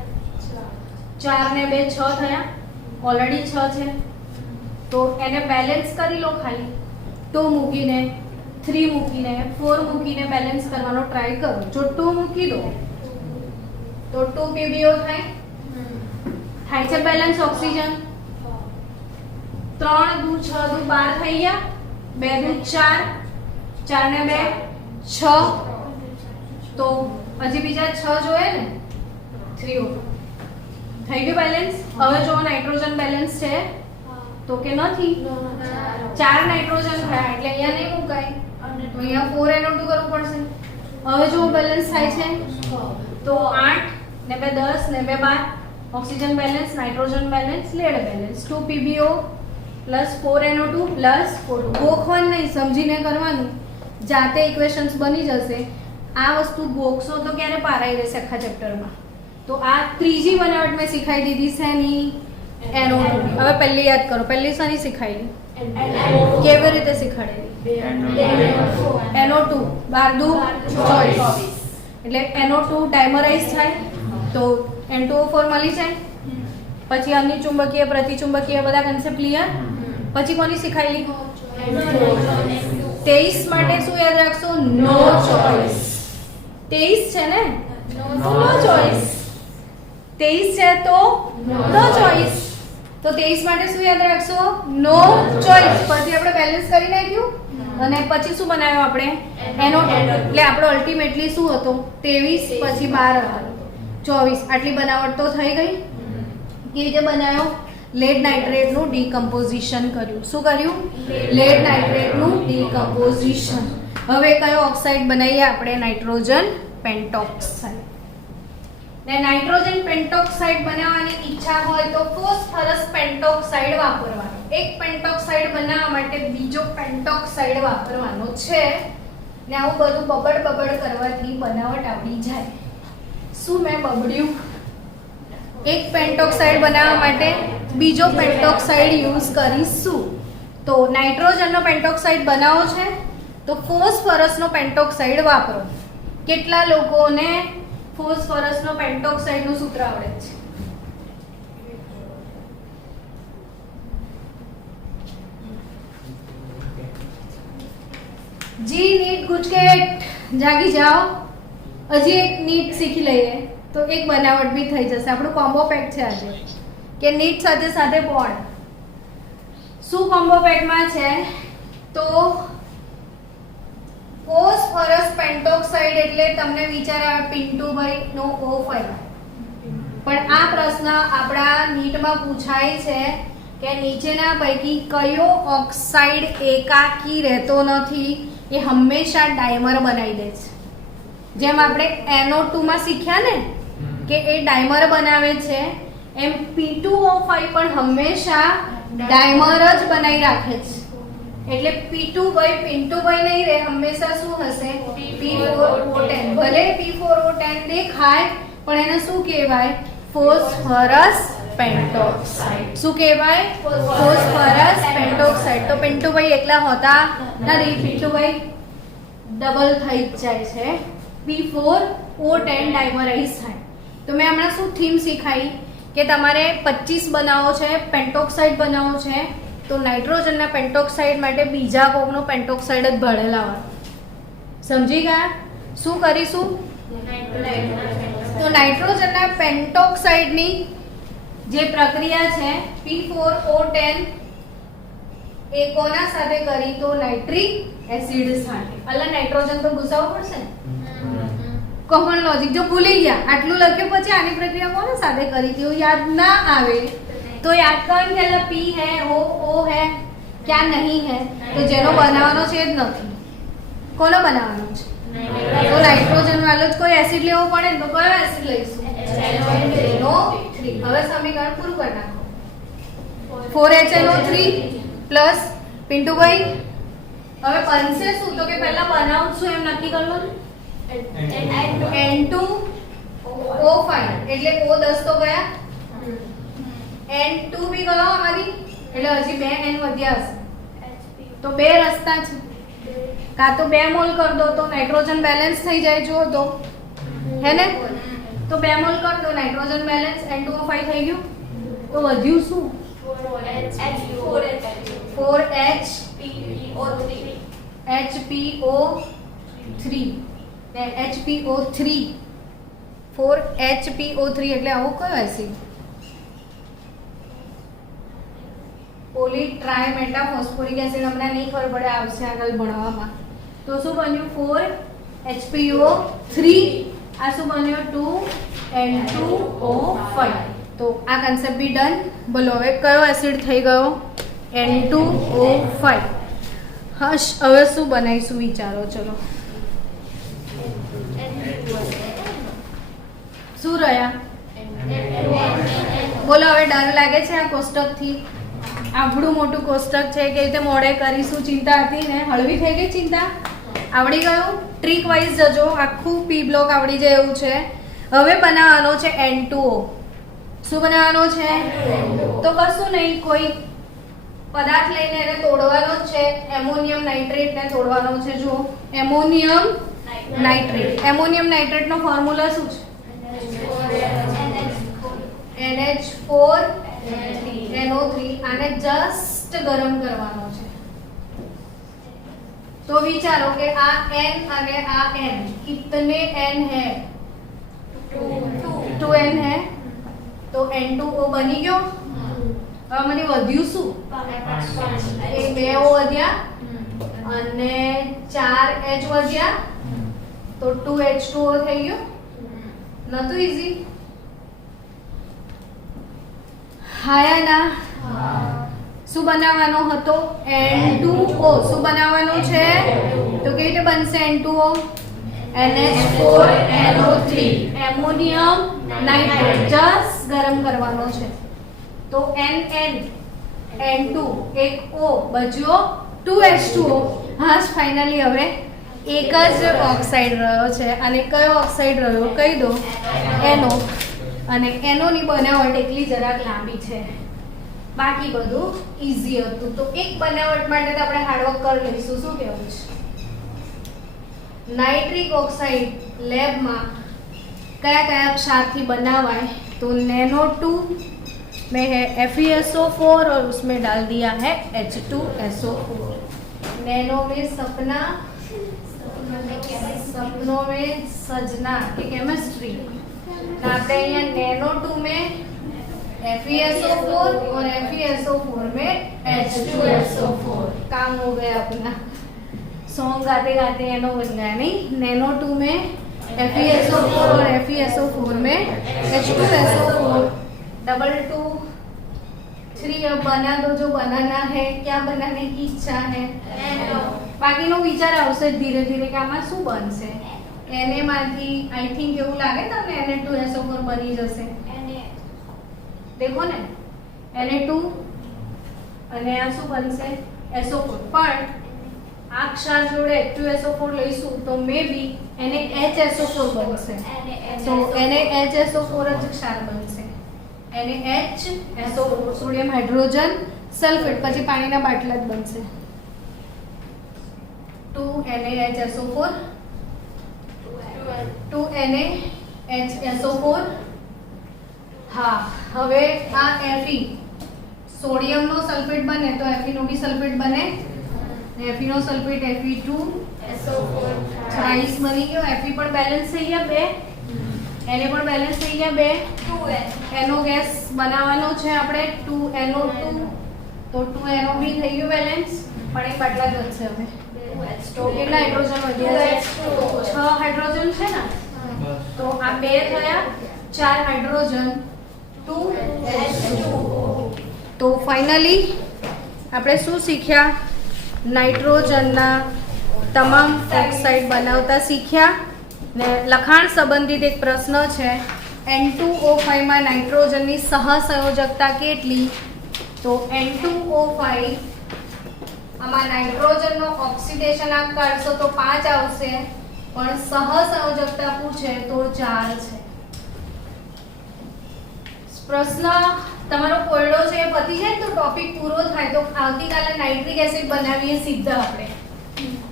4 ને 2 6 થયા. ઓલરેડી 6 છે તો એને બેલેન્સ કરી લો. ખાલી 2 મૂકીને 3 મૂકીને 4 મૂકીને બેલેન્સ કરવાનો ટ્રાય કરો. જો 2 મૂકી દો તો 2 PbO થાય છે બેલેન્સ ઓક્સિજન. 3 દુ 6 દુ 12 થઈ ગયા. 2 દુ 4, 4 ને 2 6, તો હજી બીજા 6 જોઈએ ને. 3 થઈ ગયું બેલેન્સ. હવે જો નાઇટ્રોજન બેલેન્સ છે તો કે નથી. 4 નાઇટ્રોજન થયા એટલે અહીંયા નહીં મુકાય, તો અહીંયા 4NO2 કરવું પડશે. હવે જો બેલેન્સ થાય છે તો 8 ને 2 10 ને 2 12. Oxygen balance, nitrogen balance, lead balance. 2 PbO plus 4NO2 plus 4. ગોખવાનું નહીં, સમજીને કરવાનું. જાતે ઇક્વેશન્સ બની જશે. આ વસ્તુ ગોખશો તો ક્યારે પારાઈ રહેશે આખા ચેપ્ટરમાં. તો આ ત્રીજી બનાવટ મેં શીખાઈ દીધી છે ની NO2. હવે પહેલી યાદ કરો. પહેલી શાની શીખાઈ? કેવી રીતે શીખાડેલી? NO2 12 દુ 24 એટલે NO2 ડાયમરાઇઝ થાય તો N2O4 મળી જાય. પછી અન્ય ચુંબકીય પ્રતિચુંબકીય બધા કન્સેપ્ટ ક્લિયર. પછી કોની શીખાયેલી? 23 માટે શું યાદ રાખશો? નો ચોઇસ. 23 છે ને? નો ચોઇસ. 23 છે તો નો ચોઇસ. તો 23 માટે શું યાદ રાખશો? નો ચોઇસ. પછી આપણે બેલેન્સ કરી નાખ્યું અને પછી શું બનાવ્યું આપણે? NO2. એટલે આપણો અલ્ટિમેટલી શું હતો? 23 પછી 12 હતો 24. આટલી બનાવટ તો થઈ ગઈ. કેવી રીતે બનાવ્યો? લેડ નાઇટ્રેટનું ડીકમ્પોઝિશન કર્યું. શું કર્યું? લેડ નાઇટ્રેટનું ડીકમ્પોઝિશન. હવે કયો ઓક્સાઇડ બનાવીએ આપણે? Nitrogen pentoxide. ને નાઇટ્રોજન પેન્ટોક્સાઇડ બનાવવાની ઈચ્છા હોય તો ફોસ્ફરસ પેન્ટોક્સાઇડ વાપરવાનો. એક પેન્ટોક્સાઇડ બનાવવા માટે બીજો પેન્ટોક્સાઇડ વાપરવાનો છે. ને આવું બધું બબડ કરવાથી બનાવટ આવડી જાય. શું મેં બબડ્યું? એક પેન્ટોક્સાઇડ બનાવવા માટે બીજો પેન્ટોક્સાઇડ યુઝ કરીશું. તો નાઇટ્રોજનનો પેન્ટોક્સાઇડ બનાવો છે તો ફોસ્ફરસનો પેન્ટોક્સાઇડ વાપરો. કેટલા લોકોને ફોસ્ફરસનો પેન્ટોક્સાઇડનું સૂત્ર આવડે છે? જી નીટ ગુજકેટ જાગી જાઓ. હજી એક નીટ શીખી લઈએ તો એક બનાવટ બી થઈ જશે. આપણું કોમ્બો પેક છે આજે કે નીટ સાથે સાથે બોન્ડ. શું કોમ્બો પેકમાં છે? તો ફોસ્ફરસ પેન્ટોક્સાઇડ એટલે તમને વિચાર આવે પિન્ટુભાઈ નો O5. પણ આ પ્રશ્ન આપણા નીટમાં પૂછાય છે કે નીચેના પૈકી કયો ઓક્સાઇડ એકાકી રહેતો નથી એ હંમેશા ડાયમર બનાવી દે છે. જેમ આપણે NO2 માં શીખ્યા ને કે એ ડાયમર બનાવે છે, એમ P2O5 પણ હંમેશા ડાયમર જ બનાવી રાખે છે. એટલે P2ભાઈ પિન્ટુભાઈ નહીં રહે, હંમેશા શું હશે? P4O10. ભલે P4O10 દેખાય પણ એને શું કહેવાય? ફોસ્ફરસ પેન્ટોક્સાઇડ. શું કહેવાય? ફોસ્ફરસ પેન્ટોક્સાઇડ. તો પિન્ટુભાઈ એકલા હોતા નથી, પિન્ટુભાઈ ડબલ થઈ જાય છે. P4O10 ડાયમરાઇઝ થાય. તો મેં હમણાં શું થીમ શીખાઈ કે તમારે 25 બનાવો છે, પેન્ટોક્સાઇડ બનાવો છે તો નાઇટ્રોજનના પેન્ટોક્સાઇડ માટે બીજા કોકનો પેન્ટોક્સાઇડ જ ભળે લાવવાનો. સમજી ગયા? શું કરીશું? તો નાઇટ્રોજનના પેન્ટોક્સાઇડની જે પ્રક્રિયા છે P4O10 એ કોના સાથે કરી? તો નાઇટ્રિક એસિડ સાથે. અલા નાઇટ્રોજન તો ઘુસાવવું પડશે ને. Common logic. જો ભૂલી ગયા આટલું લખ્યું પછી આની પ્રક્રિયા કોના સાથે કરી હતી યાદ ના આવે तो याद कौन पहला P है, O है, क्या नहीं है? तो જેનો બનાવવાનો છે જ નથી. કોનો બનાવવાનો છે? તો નાઇટ્રોજન વાળો જ કોઈ એસિડ લેવો પડે તો કયો એસિડ લઈશું? NO3. હવે સમીકરણ પૂરું કરી નાખો. 4HNO3 પ્લસ પિન્ટુભાઈ હવે બનશે શું? તો કે પહેલા બનાવું છું એમ નક્કી કરી લો. N2O5 એટલે O10 તો ગયા. N2 भी गयो हमारी એટલે હજી 2 N વધ્યા હશે. તો બે રસ્તા છે. કાં તો 2 મોલ કર દો તો નાઇટ્રોજન બેલેન્સ થઈ જાય જો તો હે ને તો 2 મોલ કર દો નાઇટ્રોજન બેલેન્સ N2O5 થઈ ગયું તો વધ્યું શું 4HPO3 4HPO3 એટલે આવો કયો એસિડ પોલી ટ્રાયમેટાફોસ્ફોરિક એસિડ હમણાં નહીં ખબર પડે આવશે આગળ ભણવામાં તો શું બન્યું 4HPO3 આ શું બન્યું 2N2O5 તો આ કન્સેપ્ટ બી ડન બોલો હવે કયો એસિડ થઈ ગયો N2O5 હશ હવે શું બનાવીશું વિચારો ચલો શું રહ્યા બોલો હવે ડર લાગે છે આ કોષ્ટકથી આવડું મોટું કોષ્ટક છે કે રીતે મોડે કરીશું ચિંતા હતી ને હળવી થઈ ગઈ ચિંતા આવડી ગયું ટ્રીક વાઇઝ જજો આખું પી બ્લોક આવડી જાય એવું છે હવે બનાવવાનો છે N2O શું બનાવવાનો છે તો કશું નહીં કોઈ પદાર્થ લઈને એને તોડવાનો જ છે એમોનિયમ નાઇટ્રેટ ને તોડવાનો છે જો એમોનિયમ નાઇટ્રેટ નો ફોર્મ્યુલા શું છે NH4NO3 આને જસ્ટ ગરમ કરવાનો છે તો વિચારો કે આ N અને આ N कितने N है 2N है તો N2O બની ગયો હવે મને વધ્યું શું એ 2O વધ્યા અને 4H વધ્યા તો 2H2O થઈ ગયો નતું ઈઝી હાયા ના શું બનાવવાનો હતો N2O શું બનાવવાનું છે તો કેવી રીતે બનશે N2O NH4NO3 ammonium nitrate just ગરમ કરવાનો છે તો NN N2 એક O બચ્યો 2H2O હા ફાઇનલી હવે એક જ ઓક્સાઇડ રહ્યો છે અને કયો ઓક્સાઇડ રહ્યો કહી દો NO અને NO ની બનાવટ એટલી જરાક લાંબી છે બાકી બધું ઈઝી હતું તો એક બનાવટ માટે તો આપણે હાર્ડવર્ક કરી લઈશું શું કહેવું છે नाइट्रिक ऑक्साइड लैब में क्या क्या क्षारથી बनावाय तो NaNO2 में है FeSO4 और उसमें डाल दिया है H2SO4 नैनो में सपना सपनों में सजना की केमिस्ट्री આપણે અહીંયા NaNO2 में FeSO4 और FeSO4 में H2SO4 काम हो गया अपना सॉन्ग गाते गाते एनो बन गया नहीं NaNO2 में FeSO4 और FeSO4 में H2SO4 डबल 2 3 अब बना दो जो बनाना है क्या बनाने की इच्छा है बाकी नो विचार आवશે धीरे धीरे કે આમાં શું બનશે Na માંથી आई थिंक એવું લાગે તમને Na2SO4 બની જશે देखो ने Na2 અને આ શું બનશે SO4 પણ આ ક્ષાર જોડે H2SO4 લઈશું તો મે બી એને HSO4 બનશે તો એને HSO4 જ ક્ષાર બનશે એને HSO4 સોડિયમ હાઇડ્રોજન સલ્ફેટ પછી પાણીના બાટલા જ બનશે 2NaHSO4 2NaHSO4 હા હવે આ Fe સોડિયમ નો સલ્ફેટ બને તો Fe નો બી સલ્ફેટ બને Fe નો સલ્ફેટ Fe2SO4 30 બની ગયો Fe પણ બેલેન્સ થઈ ગયા બે એને પણ બેલેન્સ થઈ ગયા બે 2 NO ગેસ બનાવવાનો છે આપણે 2NO2 તો 2NO બી થઈ ગયું બેલેન્સ પણ એક બાટલા જ છે હવે તો કેટલા હાઇડ્રોજન વધ્યા છે 6 હાઇડ્રોજન છે ને તો આ બે થયા 4 હાઇડ્રોજન 2H2O તો ફાઇનલી આપણે શું શીખ્યા નાઇટ્રોજનના તમામ ઓક્સાઇડ બનાવતા શીખ્યા ને લખાણ સંબંધિત એક પ્રશ્ન છે N2O5 માં નાઇટ્રોજનની સહસંયોજકતા કેટલી તો N2O5 આમાં નાઇટ્રોજનનો ઓક્સિડેશન કરશો તો 5 આવશે પણ સહસંયોજકતા પૂછે તો 4 છે પ્રશ્ન તમારો કોયડો છે એ પતી જાય તો ટોપિક પૂરો થાય તો આવતીકાલે નાઇટ્રિક એસિડ બનાવીએ સીધા આપણે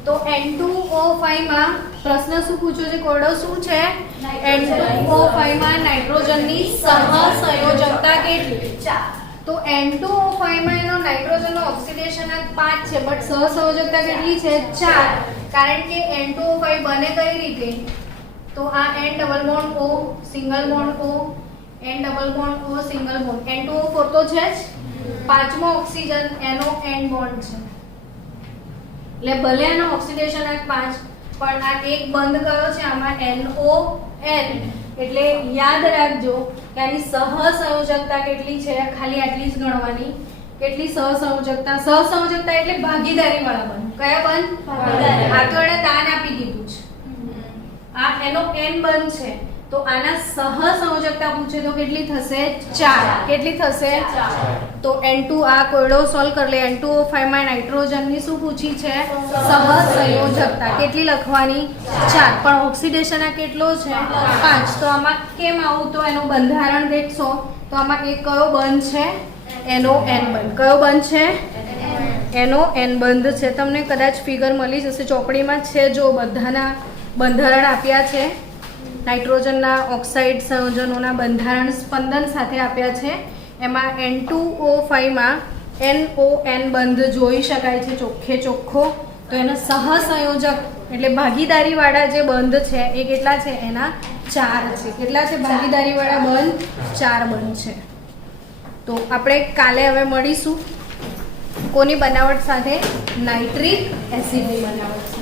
તો N2O5 માં પ્રશ્ન શું પૂછ્યો છે? કોડો શું છે? N2O5 માં નાઇટ્રોજનની સહસંયોજકતા કેટલી? 4. તો N2O5 માં એનો નાઇટ્રોજનનો ઓક્સિડેશનાંક 5 છે, બટ સહસંયોજકતા કેટલી છે? 4. કારણ કે N2O5 બને કઈ રીતે? તો આ N double bond O single bond O, N double bond O single bond, N2O4 તો છે જ, પાંચમો ઓક્સિજન એનો N બોન્ડ છે, એટલે ભલે એનો ઓક્સિડેશનાંક 5 પણ આ એક બંધ કયો છે આમાં NON, એટલે યાદ રાખજો કે આની સહસંયોજકતા કેટલી છે, ખાલી આટલી જ ગણવાની. કેટલી સહસંયોજકતા? સહસંયોજકતા એટલે ભાગીદારી વાળા બંધ. કયા બંધ? ભાગીદારી. આ તો એને દાન આપી દીધું છે, આ એનો N બંધ છે, તો આના સહસંયોજકતા પૂછે તો કેટલી થશે? 4. કેટલી થશે? 4. તો N2 આ કોયડો સોલ્વ કરી લે. N2O5 માં નાઇટ્રોજનની શું પૂછી છે? સહસંયોજકતા. કેટલી લખવાની? 4. પણ ઓક્સિડેશન આ કેટલો છે? 5. તો આમાં કેમ આવું? તો એનું બંધારણ દેખશો તો આમાં એક કયો બંધ છે? NON બંધ. કયો બંધ છે? NON બંધ છે. તમને કદાચ ફિગર મળી જશે, ચોપડીમાં છે, જો બધાના બંધારણ આપ્યા છે. નાઇટ્રોજનના ઓક્સાઇડ સંયોજનોના બંધારણ સ્પંદન સાથે આપ્યા છે. એમાં N2O5 માં NON બંધ જોઈ શકાય છે ચોખ્ખે ચોખ્ખો. તો એના સહસંયોજક એટલે ભાગીદારીવાળા જે બંધ છે એ કેટલા છે? એના 4 છે. કેટલા છે ભાગીદારીવાળા બંધ? 4 બંધ છે. તો આપણે કાલે હવે મળીશું કોની બનાવટ સાથે? નાઇટ્રિક એસિડની બનાવટ.